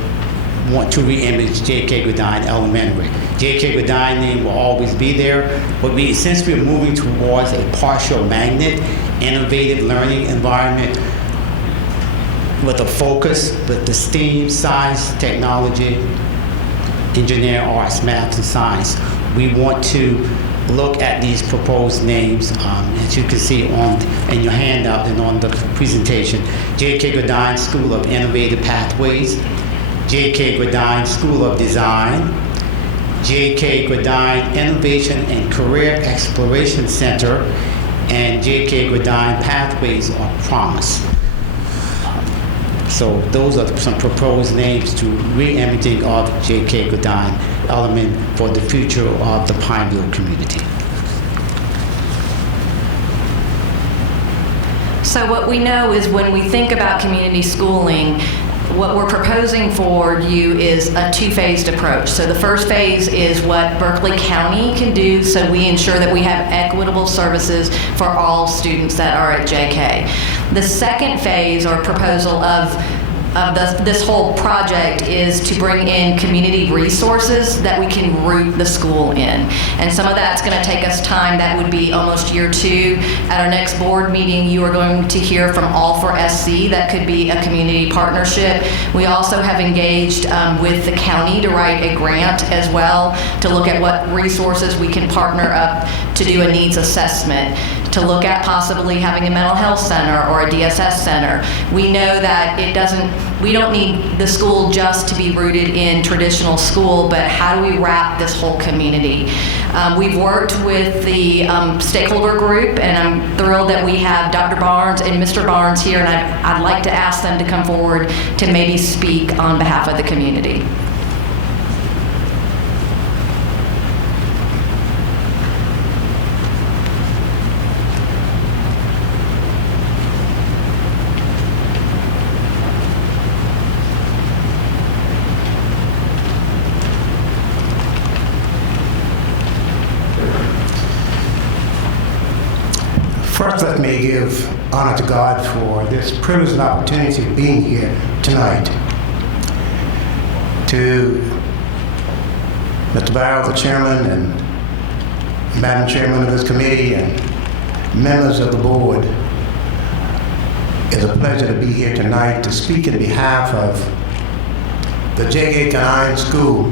want to re-image J.K. Gordin Elementary. J.K. Gordin name will always be there, but since we're moving towards a partial magnet, innovative learning environment with a focus with the STEAM, science, technology, engineering, arts, math, and science, we want to look at these proposed names, as you can see in your handout and on the presentation. J.K. Gordin School of Innovative Pathways, J.K. Gordin School of Design, J.K. Gordin Innovation and Career Exploration Center, and J.K. Gordin Pathways of Promise. So those are some proposed names to re-imaging of J.K. Gordin Element for the future of the Pineville community. So what we know is when we think about community schooling, what we're proposing for you is a 2-phased approach. So the first phase is what Berkeley County can do so we ensure that we have equitable services for all students that are at JK. The second phase or proposal of this whole project is to bring in community resources that we can root the school in. And some of that's going to take us time. That would be almost year 2. At our next board meeting, you are going to hear from All for SC. That could be a community partnership. We also have engaged with the county to write a grant as well to look at what resources we can partner up to do a needs assessment, to look at possibly having a mental health center or a DSS center. We know that we don't need the school just to be rooted in traditional school, but how do we wrap this whole community? We've worked with the stakeholder group, and I'm thrilled that we have Dr. Barnes and Mr. Barnes here, and I'd like to ask them to come forward to maybe speak on behalf of the community. First, let me give honor to God for this privilege and opportunity of being here tonight. To Mr. Barrow, the chairman, and Madam Chairman of this committee, and members of the board, It's a pleasure to be here tonight to speak in behalf of the J.A. Canine School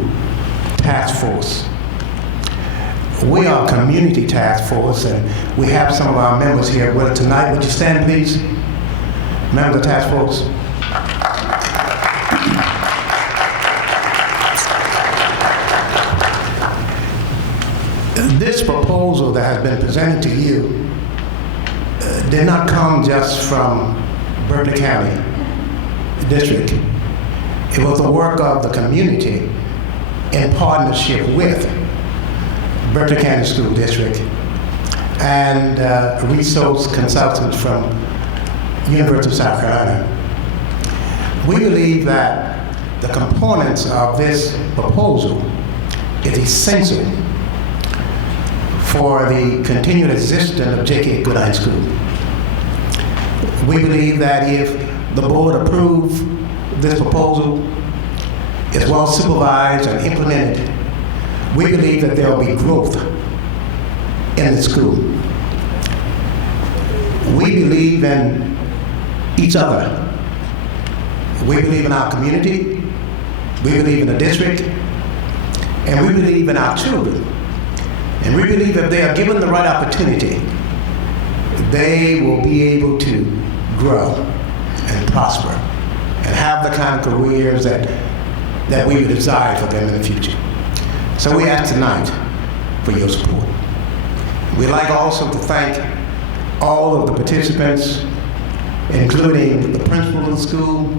Task Force. We are a community task force, and we have some of our members here with us tonight. Would you stand, please? Members of the task force. This proposal that has been presented to you did not come just from Berkeley County District. It was the work of the community in partnership with Berkeley County School District and resource consultants from University of South Carolina. We believe that the components of this proposal is essential for the continued existence of J.K. Goodine School. We believe that if the board approves this proposal, is well supervised and implemented, we believe that there will be growth in the school. We believe in each other. We believe in our community, we believe in the district, and we believe in our children. And we believe if they are given the right opportunity, they will be able to grow and prosper and have the kind of careers that we would desire for them in the future. So we ask tonight for your support. We'd like also to thank all of the participants, including the principal of the school,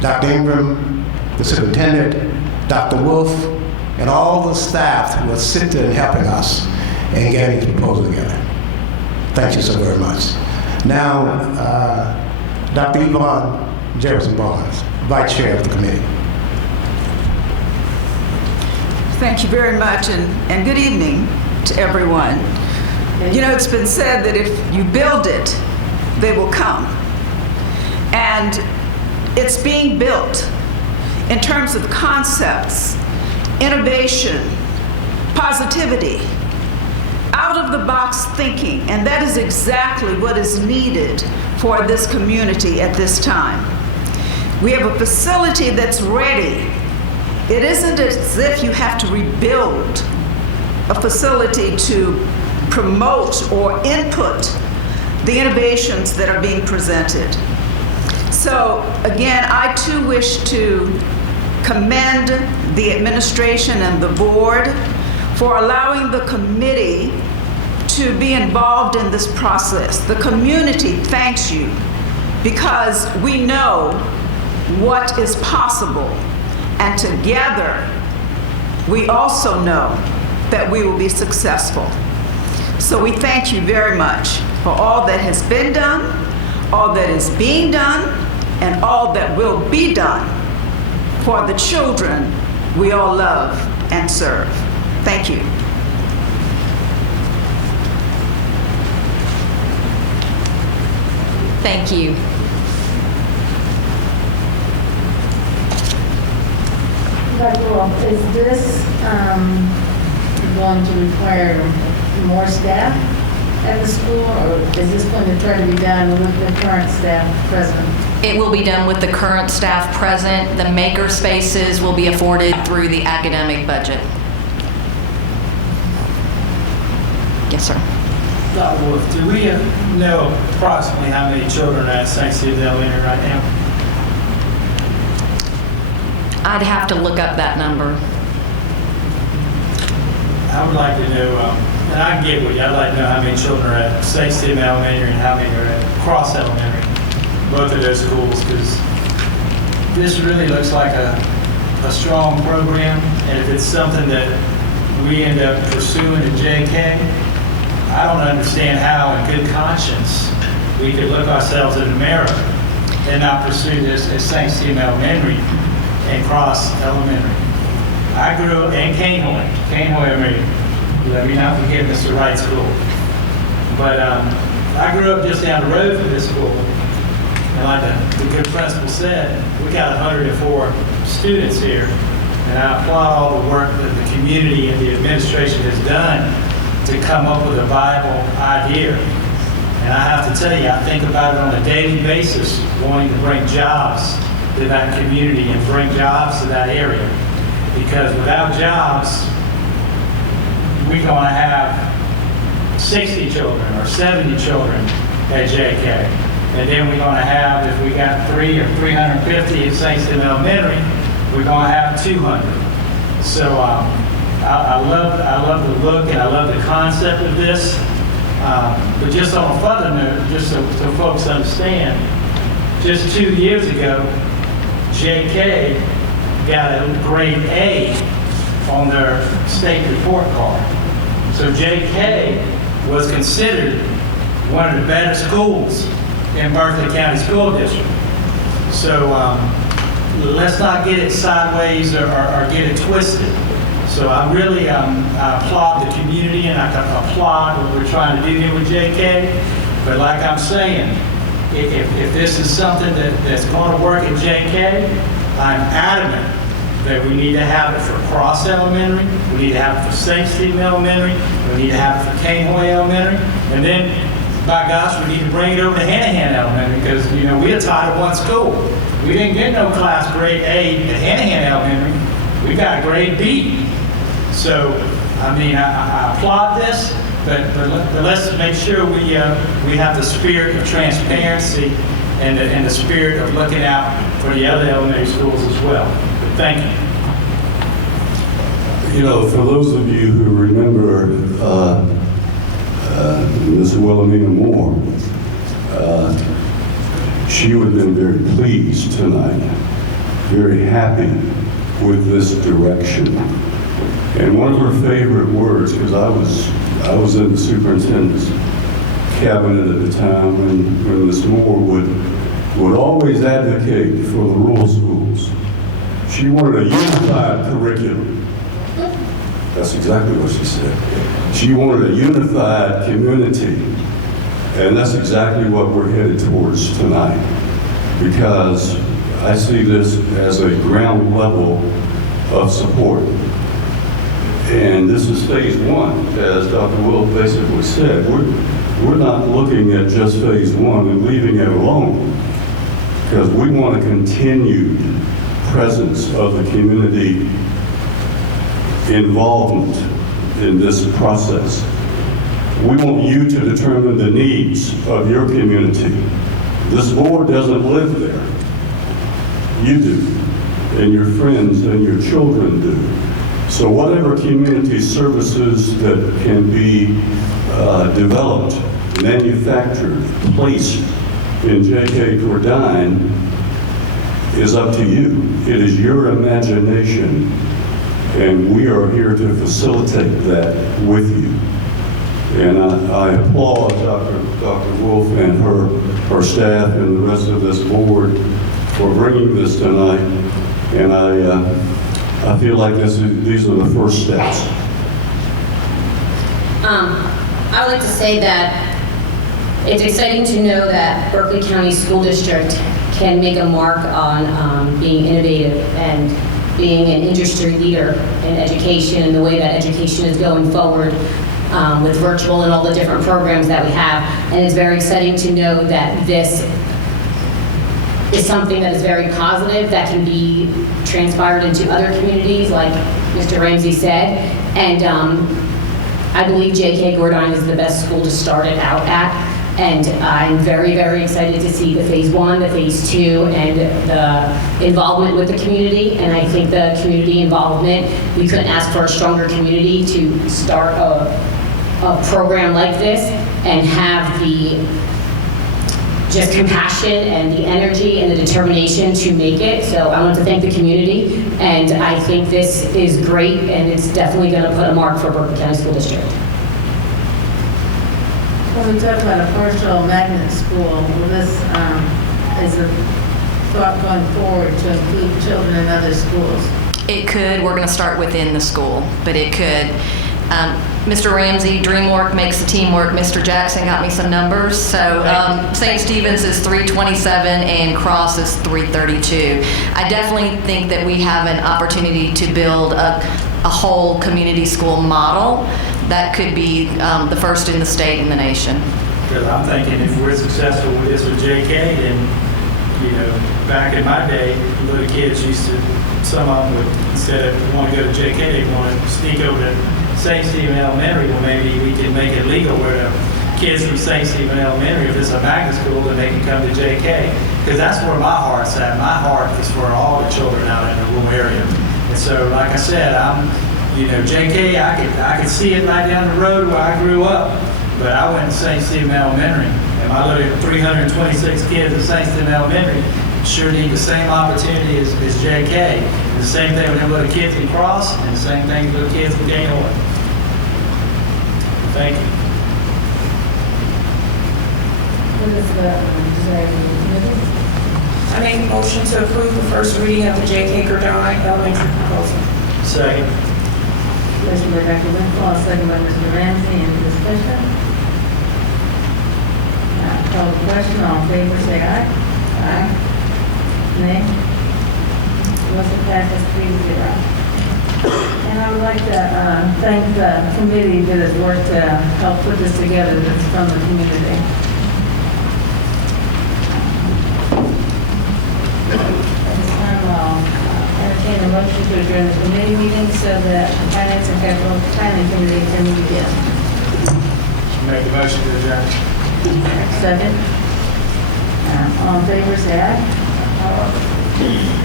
Dr. Ingram, the superintendent, Dr. Wolf, and all the staff who assisted in helping us in getting this proposal together. Thank you so very much. Now, Dr. Yvonne Jefferson Barnes, Vice Chair of the committee. Thank you very much, and good evening to everyone. You know, it's been said that if you build it, they will come. And it's being built in terms of concepts, innovation, positivity, out-of-the-box thinking, and that is exactly what is needed for this community at this time. We have a facility that's ready. It isn't as if you have to rebuild a facility to promote or input the innovations that are being presented. So again, I too wish to commend the administration and the board for allowing the committee to be involved in this process. The community thanks you because we know what is possible, and together we also know that we will be successful. So we thank you very much for all that has been done, all that is being done, and all that will be done for the children we all love and serve. Thank you. Thank you. Dr. Wolf, is this going to require more staff at the school, or is this going to try to be done with the current staff present? It will be done with the current staff present. The maker spaces will be afforded through the academic budget. Yes, sir. Dr. Wolf, do we know approximately how many children are at St. Stephen's Elementary right now? I'd have to look up that number. I would like to know, and I can get with you, I'd like to know how many children are at St. Stephen's Elementary and how many are at Cross Elementary, both of those schools, because this really looks like a strong program, and if it's something that we end up pursuing at JK, I don't understand how, in good conscience, we could look ourselves in the mirror and not pursue this at St. Stephen's Elementary and Cross Elementary. I grew up in Canehoy Elementary. Let me not forget Mr. Wright's school. But I grew up just down the road from this school. And like the good principal said, we got 104 students here. And I applaud all the work that the community and the administration has done to come up with a viable idea. And I have to tell you, I think about it on a daily basis, wanting to bring jobs to that community and bring jobs to that area. Because without jobs, we're going to have 60 children or 70 children at JK. And then we're going to have, if we got 300 or 350 at St. Stephen Elementary, we're going to have 200. So I love the look and I love the concept of this. But just on a further note, just so folks understand, just 2 years ago, JK got a grade A on their state report card. So JK was considered one of the better schools in Berkeley County School District. So let's not get it sideways or get it twisted. So I really I applaud the community and I applaud what we're trying to do here with JK. But like I'm saying, if this is something that's going to work at JK, I'm adamant that we need to have it for Cross Elementary, we need to have it for St. Stephen Elementary, we need to have it for Canehoy Elementary, and then, by gosh, we need to bring it over to Hanahan Elementary because, we're a Title I school. We didn't get no class grade A at Hanahan Elementary. We got a grade B. So, I applaud this, but let's make sure we have the spirit of transparency and the spirit of looking out for the other elementary schools as well. But thank you. For those of you who remember Ms. Wilhelmina Moore, she would have been very pleased tonight, very happy with this direction. And one of her favorite words, because I was in the superintendent's cabinet at the time when Ms. Moore would always advocate for the rural schools. She wanted a unified curriculum. That's exactly what she said. She wanted a unified community. And that's exactly what we're headed towards tonight. Because I see this as a ground level of support. And this is phase one, as Dr. Will basically said. We're not looking at just phase one and leaving it alone. Because we want a continued presence of the community involvement in this process. We want you to determine the needs of your community. This board doesn't live there. You do, and your friends and your children do. So whatever community services that can be developed, manufactured, placed in J.K. Gordin is up to you. It is your imagination, and we are here to facilitate that with you. And I applaud Dr. Wolf and her staff and the rest of this board for bringing this tonight. And I feel like these are the first steps. I would like to say that it's exciting to know that Berkeley County School District can make a mark on being innovative and being an industry leader in education and the way that education is going forward with virtual and all the different programs that we have. And it's very exciting to know that this is something that is very positive that can be transpired into other communities, like Mr. Ramsey said. And I believe J.K. Gordin is the best school to start it out at. And I'm very, very excited to see the phase one, the phase two, and the involvement with the community. And I think the community involvement, we couldn't ask for a stronger community to start a program like this and have the just compassion and the energy and the determination to make it. So I want to thank the community, and I think this is great, and it's definitely going to put a mark for Berkeley County School District. When we talk about a virtual magnet school, well, this is a thought going forward to include children in other schools. It could. We're going to start within the school, but it could. Mr. Ramsey, dream work makes the team work. Mr. Jackson got me some numbers. So St. Stephen's is 327 and Cross is 332. I definitely think that we have an opportunity to build a whole community school model that could be the first in the state and the nation. Because I'm thinking if we're successful with this with JK, then, back in my day, little kids used to, some of them would, instead of want to go to JK, they want to sneak over to St. Stephen Elementary. Well, maybe we can make it legal where the kids from St. Stephen Elementary, if it's a magnet school, then they can come to JK. Because that's where my heart's at. My heart is for all the children out in the rural area. And so, like I said, JK, I could see it right down the road where I grew up. But I went to St. Stephen Elementary, and my little 326 kids at St. Stephen Elementary sure need the same opportunity as JK. And the same thing with them little kids in Cross, and the same thing with the kids in Gaylord. Thank you. I make a motion to approve the first reading of the J.K. Gordin elementary proposal. Second. Motion by Dr. Windfall, second by Mr. Ramsey. Any discussion? Call the question. All in favor, say aye. Aye. Nay. Motion passes 3-0. And I would like to thank the committee that has worked to help put this together. That's from the community. At this time, I'll entertain a motion to adjourn the committee meeting so that the Finance and Capital Planning Committee can meet again. Make the motion to adjourn. Second. All in favor, say aye.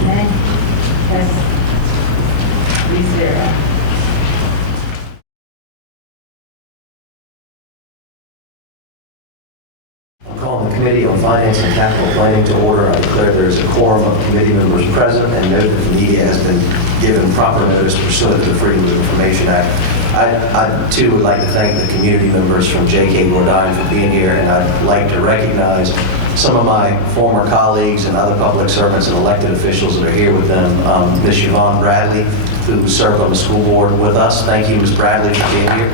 Nay. Passes 3-0. I'm calling the Committee on Finance and Capital Planning to order. I declare there is a quorum of committee members present and note that the media has been given proper notice pursuant to the Freedom of Information Act. I too would like to thank the community members from J.K. Gordin for being here, and I'd like to recognize some of my former colleagues and other public servants and elected officials that are here with them. Ms. Yvonne Bradley, who served on the school board with us. Thank you, Ms. Bradley, for being here.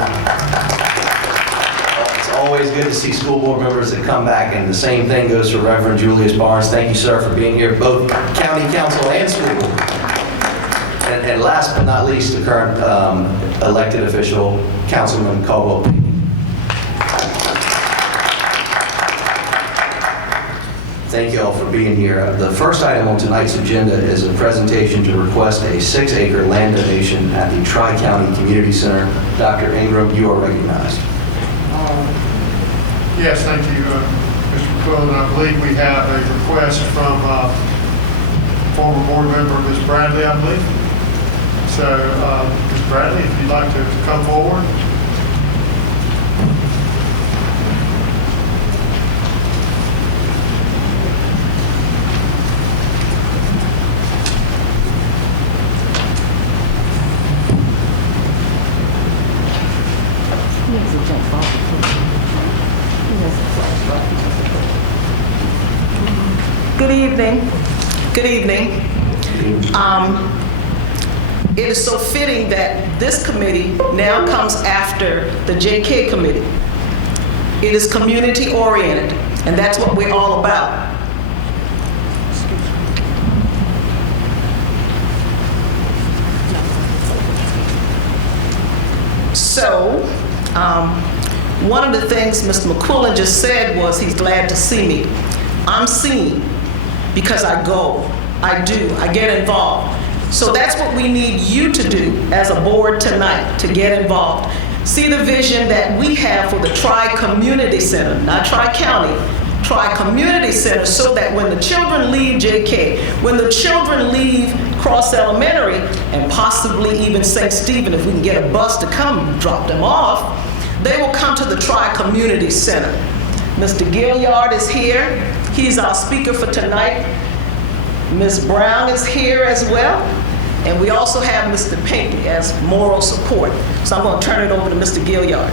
It's always good to see school board members that come back, and the same thing goes for Reverend Julius Barnes. Thank you, sir, for being here, both county council and school board. And last but not least, the current elected official, Councilman Caldwell. Thank you all for being here. The first item on tonight's agenda is a presentation to request a 6-acre land donation at the Tri-County Community Center. Dr. Ingram, you are recognized. Yes, thank you, Mr. McQuillan. I believe we have a request from former board member Ms. Bradley, I believe. So, Ms. Bradley, if you'd like to come forward. Good evening. Good evening. It is so fitting that this committee now comes after the JK committee. It is community oriented, and that's what we're all about. So, one of the things Mr. McQuillan just said was he's glad to see me. I'm seen because I go, I do, I get involved. So that's what we need you to do as a board tonight, to get involved. See the vision that we have for the Tri-Community Center, not Tri-County, Tri-Community Center, so that when the children leave JK, when the children leave Cross Elementary, and possibly even St. Stephen, if we can get a bus to come drop them off, they will come to the Tri-Community Center. Mr. Gilliard is here. He's our speaker for tonight. Ms. Brown is here as well. And we also have Mr. Pinckney as moral support. So I'm going to turn it over to Mr. Gilliard.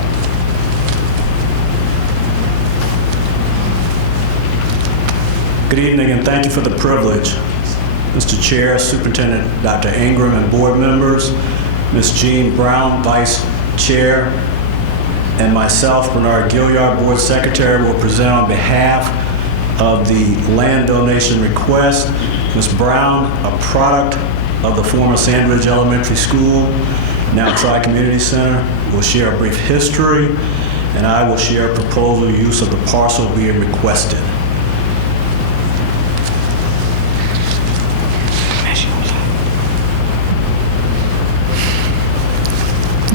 Good evening, and thank you for the privilege. Mr. Chair, Superintendent Dr. Ingram, and board members, Ms. Jean Brown, Vice Chair, and myself, Bernard Gilliard, Board Secretary, will present on behalf of the land donation request. Ms. Brown, a product of the former Sandridge Elementary School, now Tri-Community Center, will share a brief history and I will share proposal use of the parcel being requested.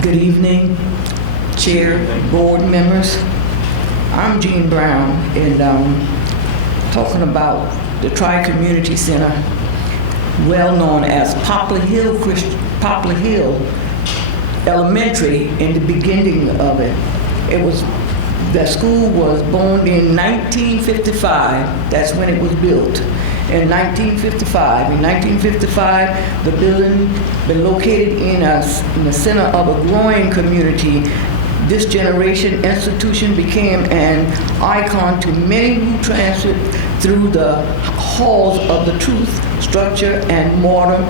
Good evening, Chair, board members. I'm Jean Brown, and talking about the Tri-Community Center, well known as Poplar Hill Elementary. In the beginning of it, the school was born in 1955. That's when it was built. In 1955. In 1955, the building been located in the center of a growing community. This generation institution became an icon to many who transit through the halls of the truth, structure, and modern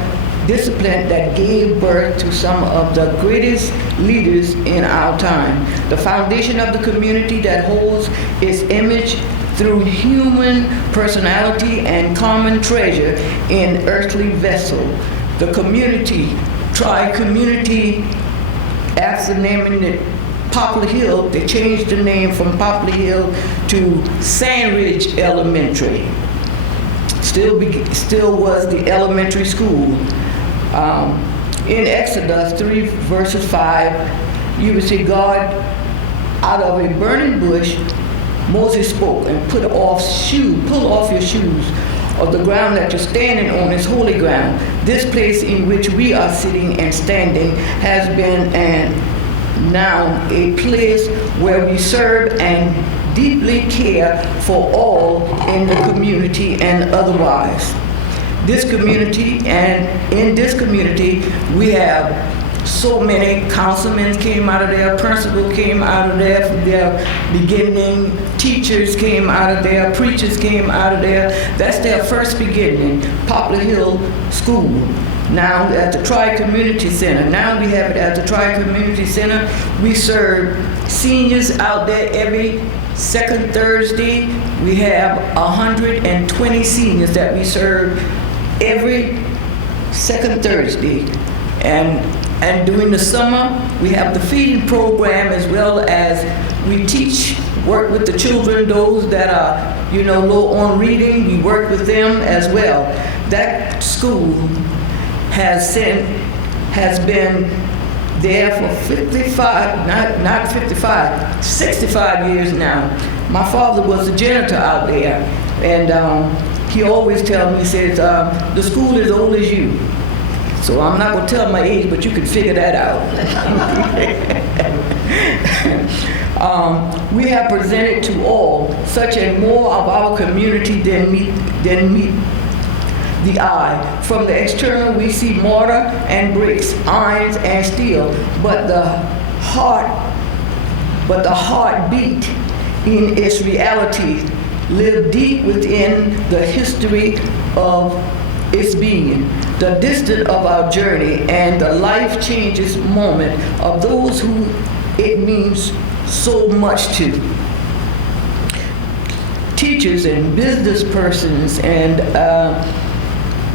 discipline that gave birth to some of the greatest leaders in our time. The foundation of the community that holds its image through human personality and common treasure in earthly vessel. The community, Tri-Community, after naming it Poplar Hill, they changed the name from Poplar Hill to Sandridge Elementary. Still was the elementary school. In Exodus 3 verses 5, you will see God out of a burning bush. Moses spoke and pull off your shoes, of the ground that you're standing on is holy ground. This place in which we are sitting and standing has been now a place where we serve and deeply care for all in the community and otherwise. This community, and in this community, we have so many councilmen came out of there, principal came out of there from their beginning, teachers came out of there, preachers came out of there. That's their first beginning, Poplar Hill School. Now at the Tri-Community Center. Now we have it at the Tri-Community Center. We serve seniors out there every second Thursday. We have 120 seniors that we serve every second Thursday. And during the summer, we have the feeding program, as well as we teach, work with the children, those that are, low on reading, we work with them as well. That school has been there for 65 years now. My father was a janitor out there, and he always tells me, he says, the school is old as you. So I'm not going to tell my age, but you can figure that out. We have presented to all such a more of our community than meet the eye. From the external, we see mortar and bricks, irons and steel, but the heartbeat in its reality live deep within the history of its being, the distance of our journey, and the life changes moment of those who it means so much to. Teachers and business persons and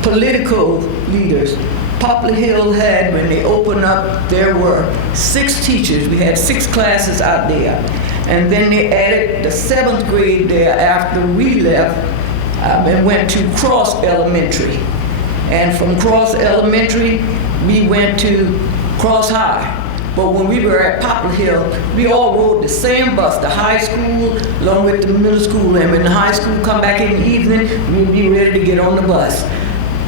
political leaders. Poplar Hill had, when they opened up, there were 6 teachers. We had 6 classes out there. And then they added the 7th grade there after we left and went to Cross Elementary. And from Cross Elementary, we went to Cross High. But when we were at Poplar Hill, we all rode the same bus, the high school along with the middle school. And when the high school come back in the evening, we'd be ready to get on the bus.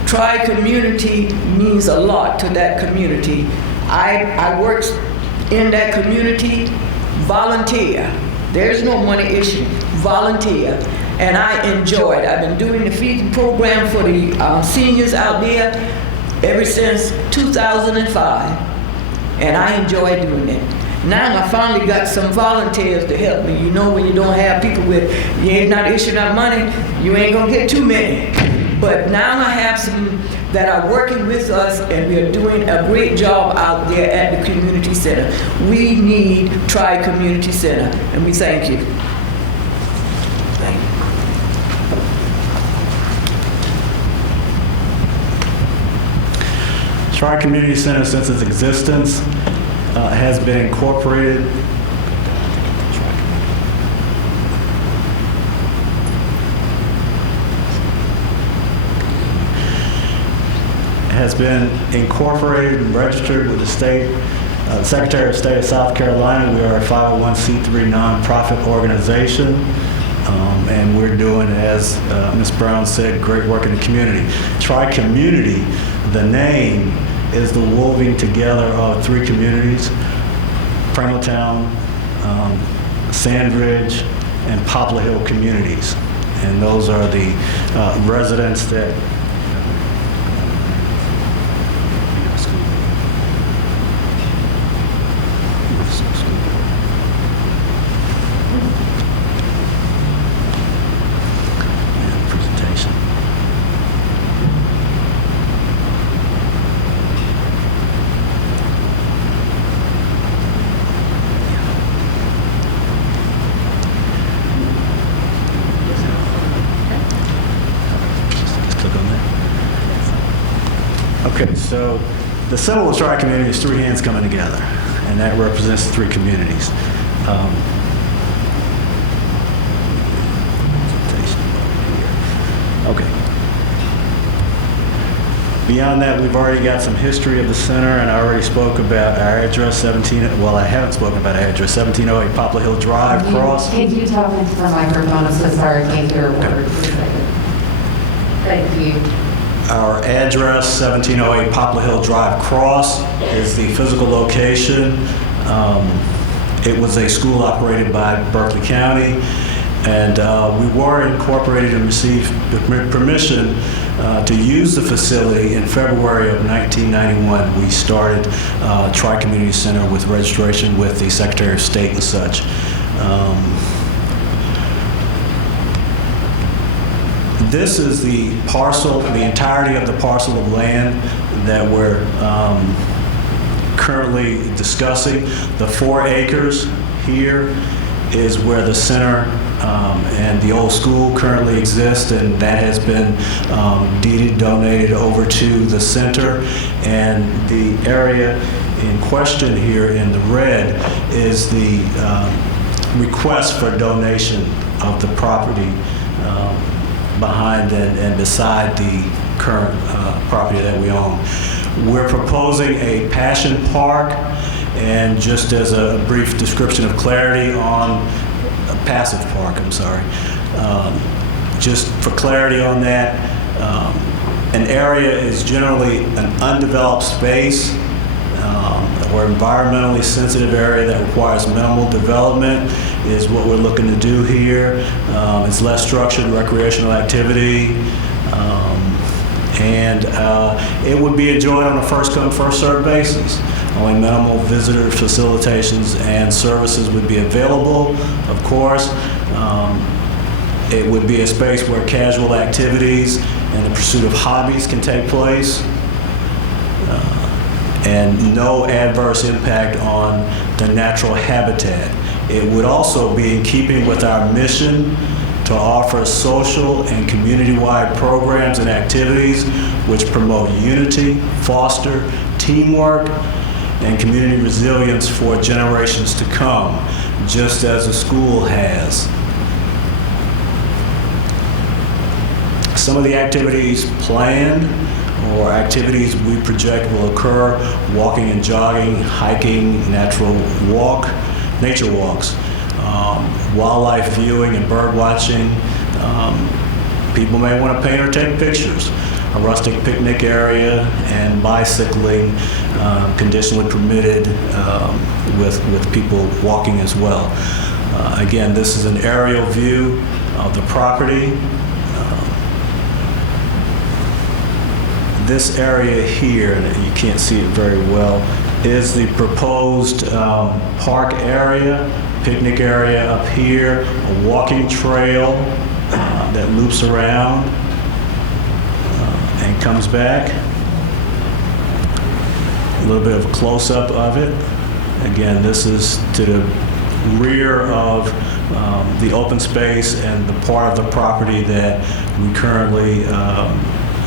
Tri-community means a lot to that community. I worked in that community, volunteer. There's no money issue, volunteer. And I enjoyed. I've been doing the feeding program for the seniors out there ever since 2005. And I enjoy doing it. Now I finally got some volunteers to help me. You know, when you don't have people with, you ain't not issuing out money, you ain't gonna get too many. But now I have some that are working with us, and we are doing a great job out there at the community center. We need Tri-Community Center, and we thank you. Tri-Community Center, since its existence, has been incorporated has been incorporated and registered with the state, Secretary of State of South Carolina. We are a 501c3 nonprofit organization, and we're doing, as Ms. Brown said, great work in the community. Tri-community, the name is the woven together of 3 communities: Pringletown, Sandridge, and Poplar Hill communities. And those are the residents that Okay, so the symbol of tri-community is 3 hands coming together, and that represents the 3 communities. Okay. Beyond that, we've already got some history of the center, and I already spoke about our address, I haven't spoken about our address, 1708 Poplar Hill Drive, Cross. Can you talk into the microphone? I'm so sorry, I can't hear a word. Thank you. Our address, 1708 Poplar Hill Drive, Cross, is the physical location. It was a school operated by Berkeley County, and we were incorporated and received permission to use the facility in February of 1991. We started Tri-Community Center with registration with the Secretary of State and such. This is the parcel, the entirety of the parcel of land that we're currently discussing. The 4 acres here is where the center and the old school currently exist, and that has been deeded, donated over to the center. And the area in question here in the red is the request for donation of the property behind and beside the current property that we own. We're proposing a passion park, and just as a brief description of clarity on a passive park, I'm sorry. Just for clarity on that, an area is generally an undeveloped space or environmentally sensitive area that requires minimal development is what we're looking to do here. It's less structured recreational activity, and it would be enjoyed on a first-come, first-served basis. Only minimal visitor facilitations and services would be available, of course. It would be a space where casual activities and the pursuit of hobbies can take place, and no adverse impact on the natural habitat. It would also be in keeping with our mission to offer social and community-wide programs and activities which promote unity, foster teamwork, and community resilience for generations to come, just as the school has. Some of the activities planned or activities we project will occur: walking and jogging, hiking, nature walks, wildlife viewing and bird watching. People may want to paint or take pictures. A rustic picnic area and bicycling conditionally permitted with people walking as well. Again, this is an aerial view of the property. This area here, and you can't see it very well, is the proposed park area, picnic area up here, a walking trail that loops around and comes back. A little bit of a close-up of it. Again, this is to the rear of the open space and the part of the property that we currently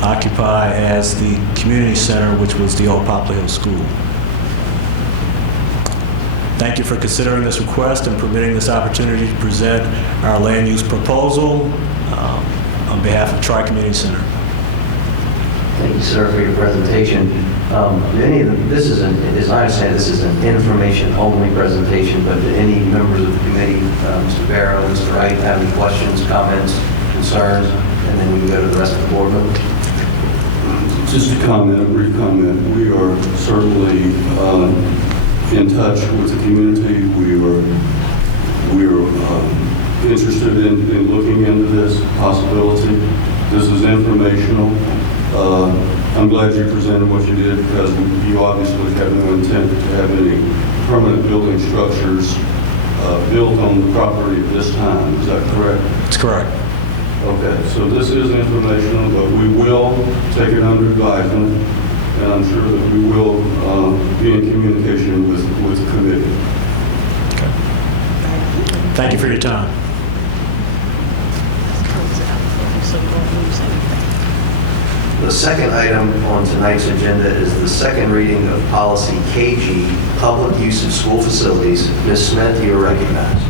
occupy as the community center, which was the old Poplar Hill School. Thank you for considering this request and permitting this opportunity to present our land use proposal on behalf of Tri-Community Center. Thank you, sir, for your presentation. As I understand, this is an information-only presentation, but do any members of the committee, Mr. Barrow, Mr. Wright, have any questions, comments, concerns? And then we can go to the rest of the board members. Just a comment, a brief comment. We are certainly in touch with the community. We are interested in looking into this possibility. This is informational. I'm glad you presented what you did because you obviously have no intent to have any permanent building structures built on the property at this time. Is that correct? That's correct. Okay, so this is informational, but we will take it under advisement, and I'm sure that we will be in communication with the committee. Okay. Thank you for your time. The second item on tonight's agenda is the second reading of policy KG, public use of school facilities. Ms. Smith, you are recognized.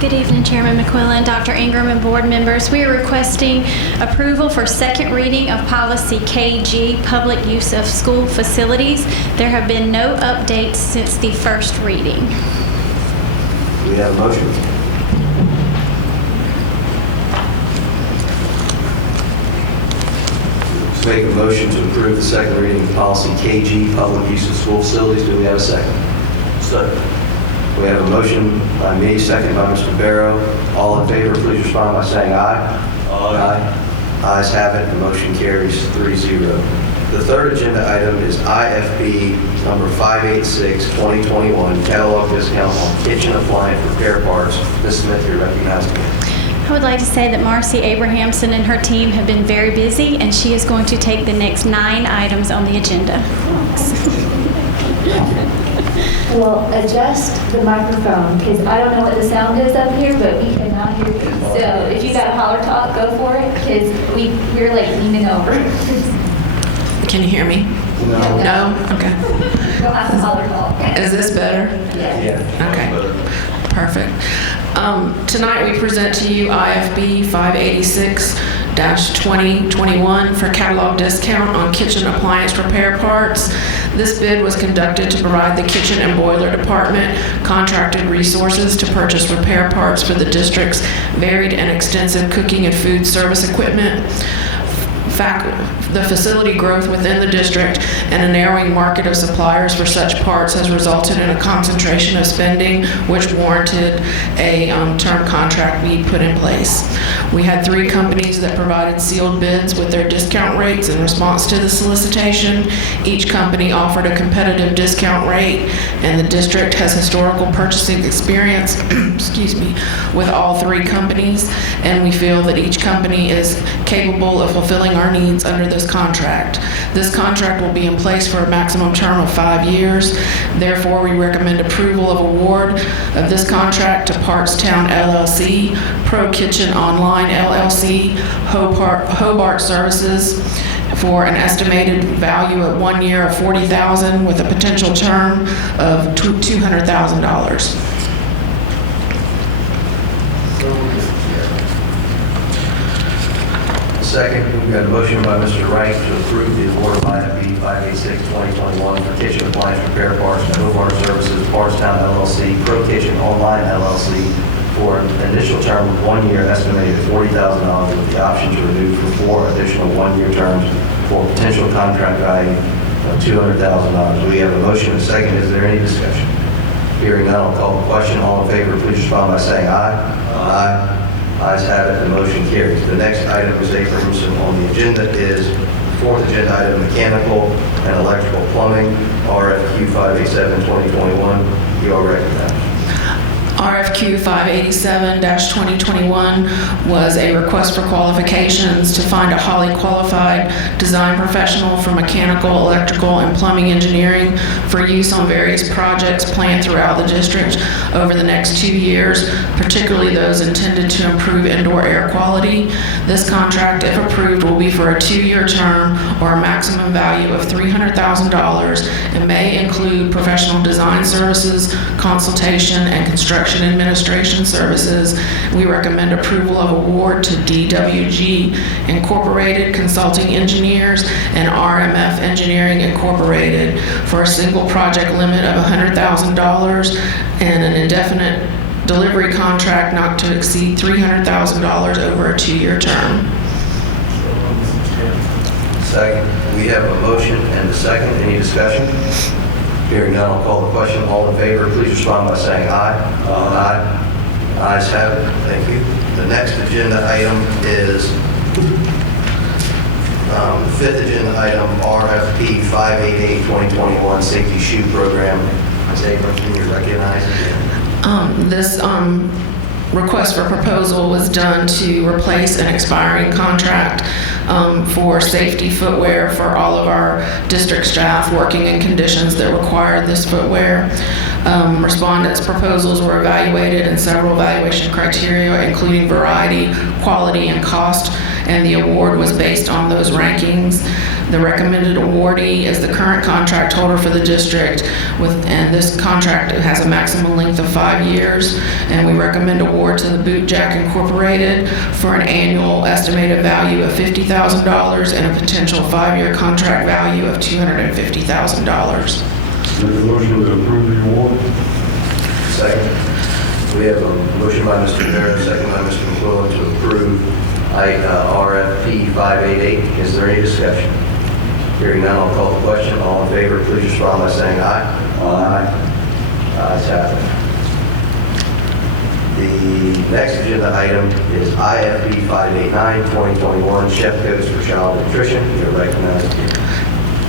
Good evening, Chairman McQuillan, Dr. Ingram, and board members. We are requesting approval for second reading of policy KG, public use of school facilities. There have been no updates since the first reading. Do we have a motion? Let's make a motion to approve the second reading of policy KG, public use of school facilities. Do we have a second? Second. We have a motion by me, second by Mr. Barrow. All in favor, please respond by saying aye. Aye. Ayes have it. The motion carries 3-0. The third agenda item is IFB number 586-2021, catalog discount on kitchen appliance repair parts. Ms. Smith, you're recognized again. I would like to say that Marcy Abrahamson and her team have been very busy, and she is going to take the next 9 items on the agenda. Well, adjust the microphone, because I don't know what the sound is up here, but we cannot hear you. So if you got to holler talk, go for it, because we're like leaning over. Can you hear me? No. No? Okay. You'll have to holler talk. Is this better? Yeah. Okay. Perfect. Tonight we present to you IFB 586-2021 for catalog discount on kitchen appliance repair parts. This bid was conducted to provide the kitchen and boiler department contracted resources to purchase repair parts for the district's varied and extensive cooking and food service equipment. The facility growth within the district and a narrowing market of suppliers for such parts has resulted in a concentration of spending which warranted a term contract be put in place. We had 3 companies that provided sealed bids with their discount rates in response to the solicitation. Each company offered a competitive discount rate, and the district has historical purchasing experience excuse me, with all 3 companies, and we feel that each company is capable of fulfilling our needs under this contract. This contract will be in place for a maximum term of 5 years. Therefore, we recommend approval of award of this contract to Partstown LLC, Pro Kitchen Online LLC, Hobart Services for an estimated value of 1 year of $40,000 with a potential term of $200,000. Second, we've got a motion by Mr. Wright to approve the award of IFB 586-2021 for kitchen appliance repair parts to Hobart Services, Partstown LLC, Pro Kitchen Online LLC for an initial term of 1 year estimated $40,000 with the option to renew for 4 additional 1-year terms for potential contract value of $200,000. We have a motion and a second. Is there any discussion? Hearing none, I'll call the question. All in favor, please respond by saying aye. Aye. Ayes have it, the motion carries. The next item is on the agenda is fourth agenda item, mechanical and electrical plumbing, RFQ 587-2021. You are recognized. RFQ 587-2021 was a request for qualifications to find a highly qualified design professional for mechanical, electrical, and plumbing engineering for use on various projects planned throughout the district over the next 2 years, particularly those intended to improve indoor air quality. This contract, if approved, will be for a 2-year term or a maximum value of $300,000 and may include professional design services, consultation, and construction Construction Administration Services. We recommend approval of award to DWG Incorporated Consulting Engineers and RMF Engineering Incorporated for a single project limit of $100,000 and an indefinite delivery contract not to exceed $300,000 over a 2-year term. Second. We have a motion and a second. Any discussion? Hearing none, I'll call the question. All in favor, please respond by saying aye. Aye. Ayes have it. Thank you. The next agenda item is fifth agenda item, RFP 588-2021 Safety Shoe Program. Ms. Abrams, can you recognize again? This request for proposal was done to replace an expiring contract for safety footwear for all of our district staff working in conditions that required this footwear. Respondents' proposals were evaluated in several evaluation criteria, including variety, quality, and cost, and the award was based on those rankings. The recommended awardee is the current contract holder for the district, and this contract has a maximum length of 5 years, and we recommend award to the Boot Jack Incorporated for an annual estimated value of $50,000 and a potential 5-year contract value of $250,000. Make a motion to approve the award. Second. We have a motion by Mr. Barrett, second by Mr. McQuillan to approve RFP 588. Is there any discussion? Hearing none, I'll call the question. All in favor, please respond by saying aye. Aye. Ayes have it. The next agenda item is IFB 589-2021 Chef Codes for Child Nutrition. You're recognized.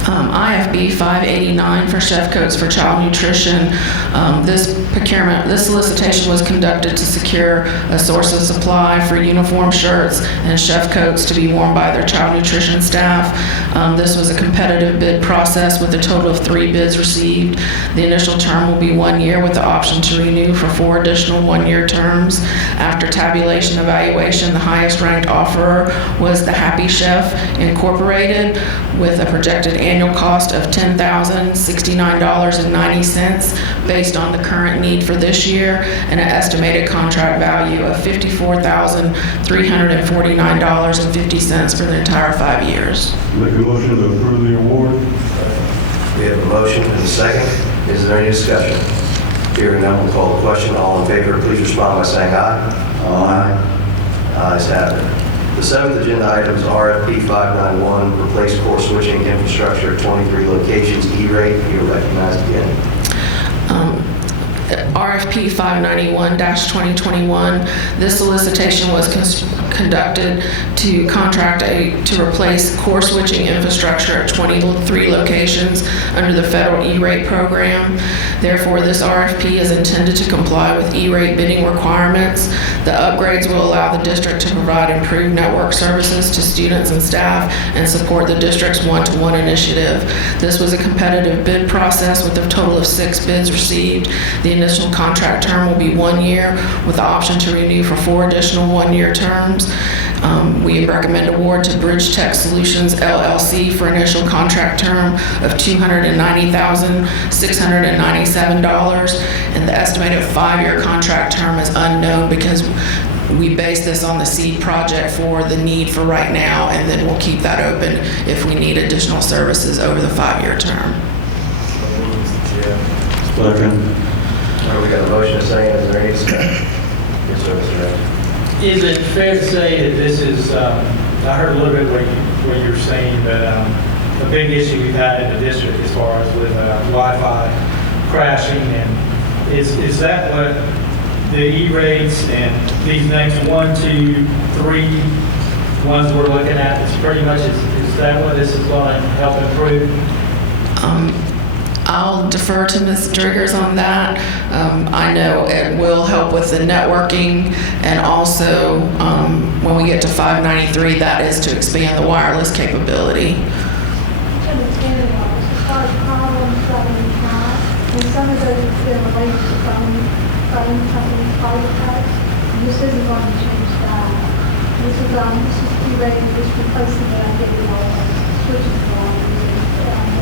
IFB 589 for Chef Coats for Child Nutrition. This solicitation was conducted to secure a source of supply for uniform shirts and chef coats to be worn by their child nutrition staff. This was a competitive bid process with a total of 3 bids received. The initial term will be 1 year with the option to renew for 4 additional 1-year terms. After tabulation evaluation, the highest ranked offerer was the Happy Chef Incorporated with a projected annual cost of $10,069.90 based on the current need for this year and an estimated contract value of $54,349.50 for the entire 5 years. Make a motion to approve the award. We have a motion and a second. Is there any discussion? Hearing none, we'll call the question. All in favor, please respond by saying aye. Aye. Ayes have it. The 7th agenda item is RFP 591, replace core switching infrastructure at 23 locations, E-rate. You're recognized again. RFP 591-2021. This solicitation was conducted to contract to replace core switching infrastructure at 23 locations under the federal E-rate program. Therefore, this RFP is intended to comply with E-rate bidding requirements. The upgrades will allow the district to provide improved network services to students and staff and support the district's one-to-one initiative. This was a competitive bid process with a total of 6 bids received. The initial contract term will be 1 year with the option to renew for 4 additional 1-year terms. We recommend award to Bridge Tech Solutions LLC for initial contract term of $290,697, and the estimated 5-year contract term is unknown because we base this on the seed project for the need for right now, and then we'll keep that open if we need additional services over the 5-year term. Second. We got a motion and a second. Is there any discussion? Yes, sir, Mr. Redd. Is it fair to say that this is, I heard a little bit what you were saying, but a big issue we've had in the district as far as with Wi-Fi crashing, and is that what the E-rates and these next 1, 2, 3 ones we're looking at, it's pretty much, is that what this is going to help improve? I'll defer to Ms. Driggers on that. I know it will help with the networking, and also when we get to 593, that is to expand the wireless capability. Some of those have been related to phone companies, fiber cuts. This isn't going to change that. This is E-rate, just replacing it and getting all the switches going using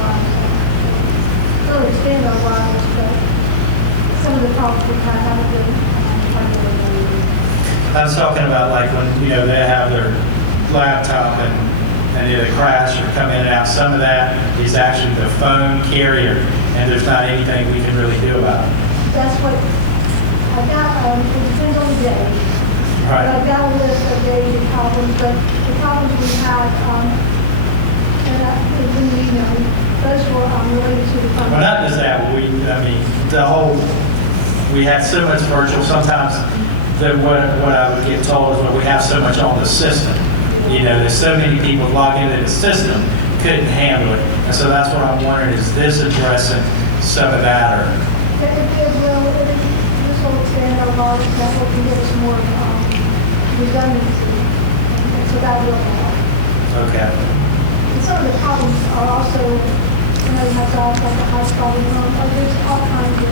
wireless. It'll expand our wireless, but some of the problems we have haven't been regularly. I was talking about like when, they have their laptop and either crash or come in and out. Some of that is actually the phone carrier, and there's not anything we can really do about it. That's what, I've got, it depends on the day. Right. But I've got a list of days and problems, but the problems we had, and when we know, those were related to the phone. Well, not just that, we had so much virtual, sometimes what I would get told is when we have so much on the system, there's so many people logged into the system, couldn't handle it. And so that's what I'm wondering, is this addressing some of that, or? This will expand our knowledge, that will give us more redundancy, and so that will help. Okay. And some of the problems are also, you have jobs like a house problem, there's all kinds of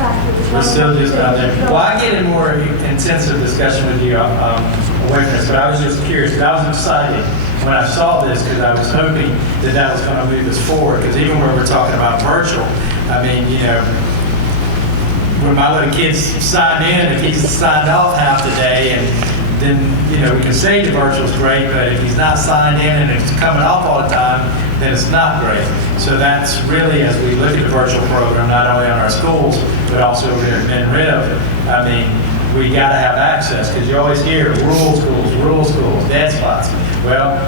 factors. We're still just out there. Well, I get in more intensive discussion with you away from this, but I was just curious. I was excited when I saw this because I was hoping that was going to move us forward. Because even when we're talking about virtual, when my little kid's signed in, if he's signed off half the day, and then we can say the virtual's great, but if he's not signed in and it's coming off all the time, then it's not great. So that's really, as we look at the virtual program, not only on our schools, but also over here at Monroe, we got to have access, because you always hear rural schools, dead spots. Well,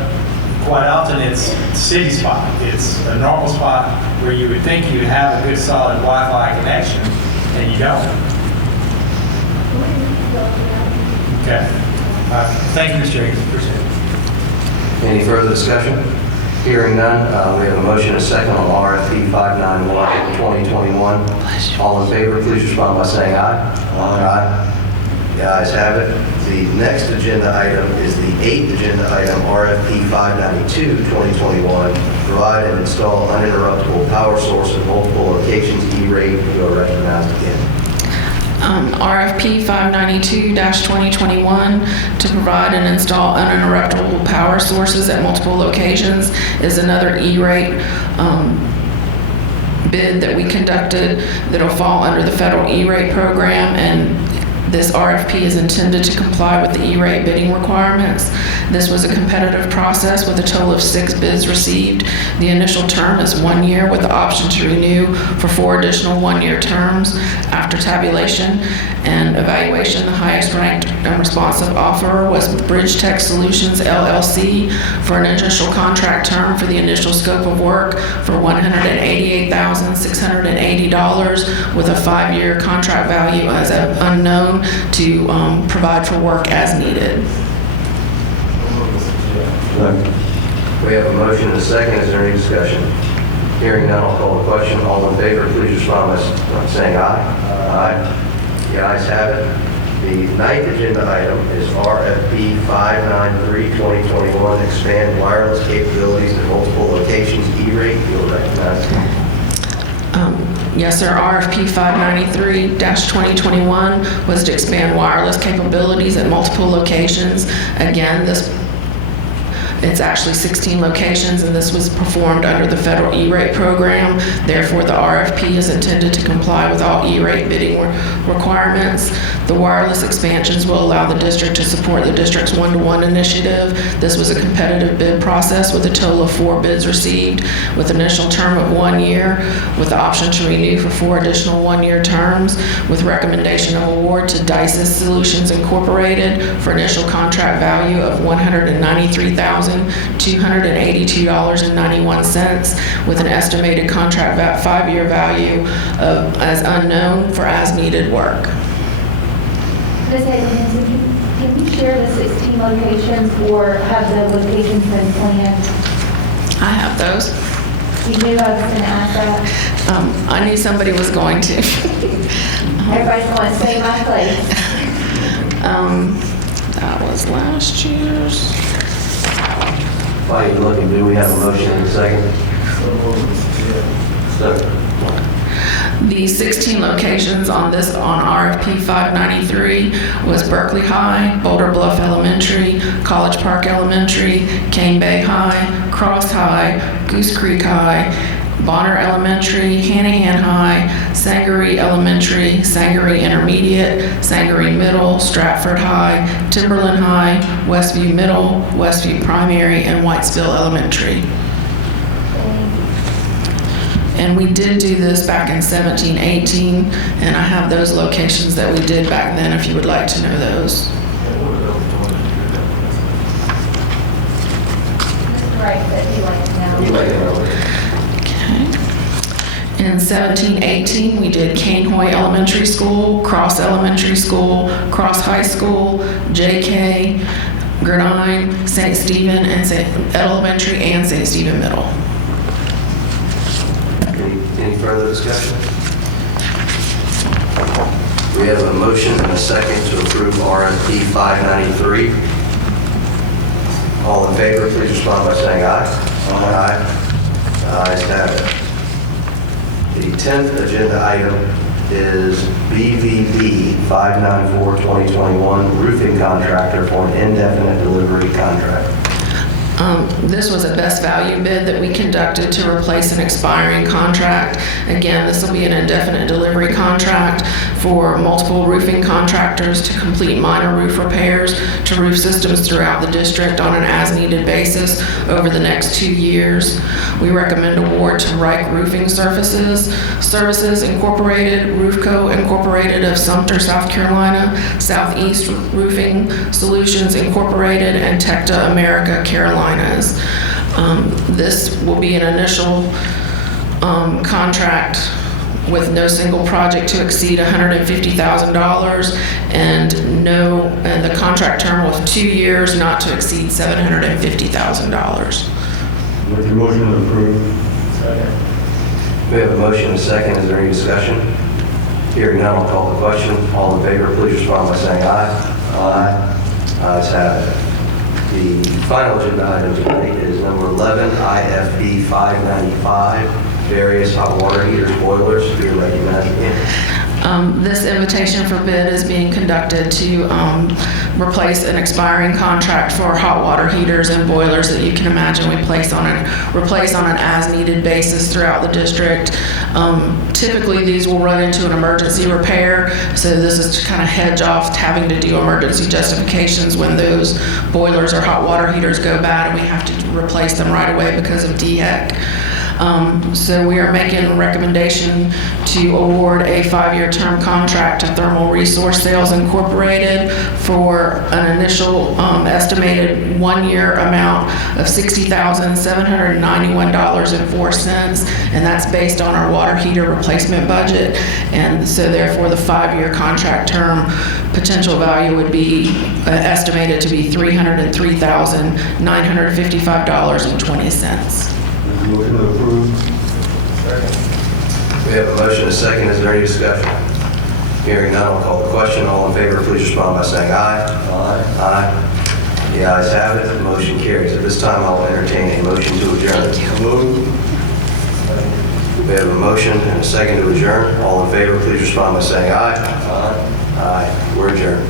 quite often it's a city spot. It's a normal spot where you would think you'd have a good solid Wi-Fi connection, and you don't. Okay. Thank you, Mr. Higgins. Appreciate it. Any further discussion? Hearing none, we have a motion and a second on RFP 591 2021. All in favor, please respond by saying aye. Aye. The ayes have it. The next agenda item is the 8th agenda item, RFP 592 2021. Provide and install uninterruptible power source at multiple locations. E-rate, you are recognized again. RFP 592-2021 to provide and install uninterruptible power sources at multiple locations is another E-rate bid that we conducted that'll fall under the federal E-rate program, and this RFP is intended to comply with the E-rate bidding requirements. This was a competitive process with a total of 6 bids received. The initial term is 1 year with the option to renew for 4 additional 1-year terms. After tabulation and evaluation, the highest ranked and responsive offer was Bridge Tech Solutions LLC for an initial contract term for the initial scope of work for $188,680 with a 5-year contract value as unknown to provide for work as needed. We have a motion and a second. Is there any discussion? Hearing none, I'll call the question. All in favor, please respond by saying aye. Aye. The ayes have it. The 9th agenda item is RFP 593-2021, expand wireless capabilities at multiple locations. E-rate, you'll recognize. Yes, sir. RFP 593-2021 was to expand wireless capabilities at multiple locations. Again, it's actually 16 locations, and this was performed under the federal E-rate program. Therefore, the RFP is intended to comply with all E-rate bidding requirements. The wireless expansions will allow the district to support the district's one-to-one initiative. This was a competitive bid process with a total of 4 bids received, with an initial term of 1 year, with the option to renew for 4 additional 1-year terms, with recommendation of award to Dices Solutions Incorporated for initial contract value of $193,282.91, with an estimated contract 5-year value of as unknown for as needed work. Ms. Higgins, can you share the 16 locations, or have the locations been planned? I have those. You knew I was going to ask that? I knew somebody was going to. Everybody's going to say my place. That was last year's. While you're looking, do we have a motion and a second? The 16 locations on RFP 593 was Berkeley High, Boulder Bluff Elementary, College Park Elementary, Cane Bay High, Cross High, Goose Creek High, Bonner Elementary, Hanahan High, Sangaree Elementary, Sangaree Intermediate, Sangaree Middle, Stratford High, Timberland High, Westview Middle, Westview Primary, and Whitesville Elementary. And we did do this back in 17-18, and I have those locations that we did back then if you would like to know those. Right, that you like to know. Okay. In 17-18, we did Cainhoy Elementary School, Cross Elementary School, Cross High School, JK, Gordin, St. Stephen, and St. Elementary, and St. Stephen Middle. Any further discussion? We have a motion and a second to approve RFP 593. All in favor, please respond by saying aye. Aye. Ayes have it. The 10th agenda item is BVB 594-2021, roofing contractor for an indefinite delivery contract. This was a best value bid that we conducted to replace an expiring contract. Again, this will be an indefinite delivery contract for multiple roofing contractors to complete minor roof repairs to roof systems throughout the district on an as-needed basis over the next 2 years. We recommend award to Reich Roofing Services Incorporated, Roofco Incorporated of Sumter, South Carolina, Southeast Roofing Solutions Incorporated, and Tecta America Carolinas. This will be an initial contract with no single project to exceed $150,000 and the contract term of 2 years not to exceed $750,000. Make a motion to approve. We have a motion and a second. Is there any discussion? Hearing none, I'll call the question. All in favor, please respond by saying aye. Aye. Ayes have it. The final agenda item tonight is number 11, IFB 595, various hot water heaters, boilers. If you're ready, again. This invitation for bid is being conducted to replace an expiring contract for hot water heaters and boilers that you can imagine we replace on an as-needed basis throughout the district. Typically, these will run into an emergency repair, so this is to kind of hedge off having to do emergency justifications when those boilers or hot water heaters go bad and we have to replace them right away because of DHEC. So we are making a recommendation to award a 5-year term contract to Thermal Resource Sales Incorporated for an initial estimated 1-year amount of $60,791.04, and that's based on our water heater replacement budget. And so therefore the 5-year contract term potential value would be estimated to be $303,955.20. Motion to approve. We have a motion and a second. Is there any discussion? Hearing none, I'll call the question. All in favor, please respond by saying aye. Aye. Aye. The ayes have it. The motion carries. At this time, I'll entertain a motion to adjourn. We have a motion and a second to adjourn. All in favor, please respond by saying aye. Aye. Aye. We're adjourned.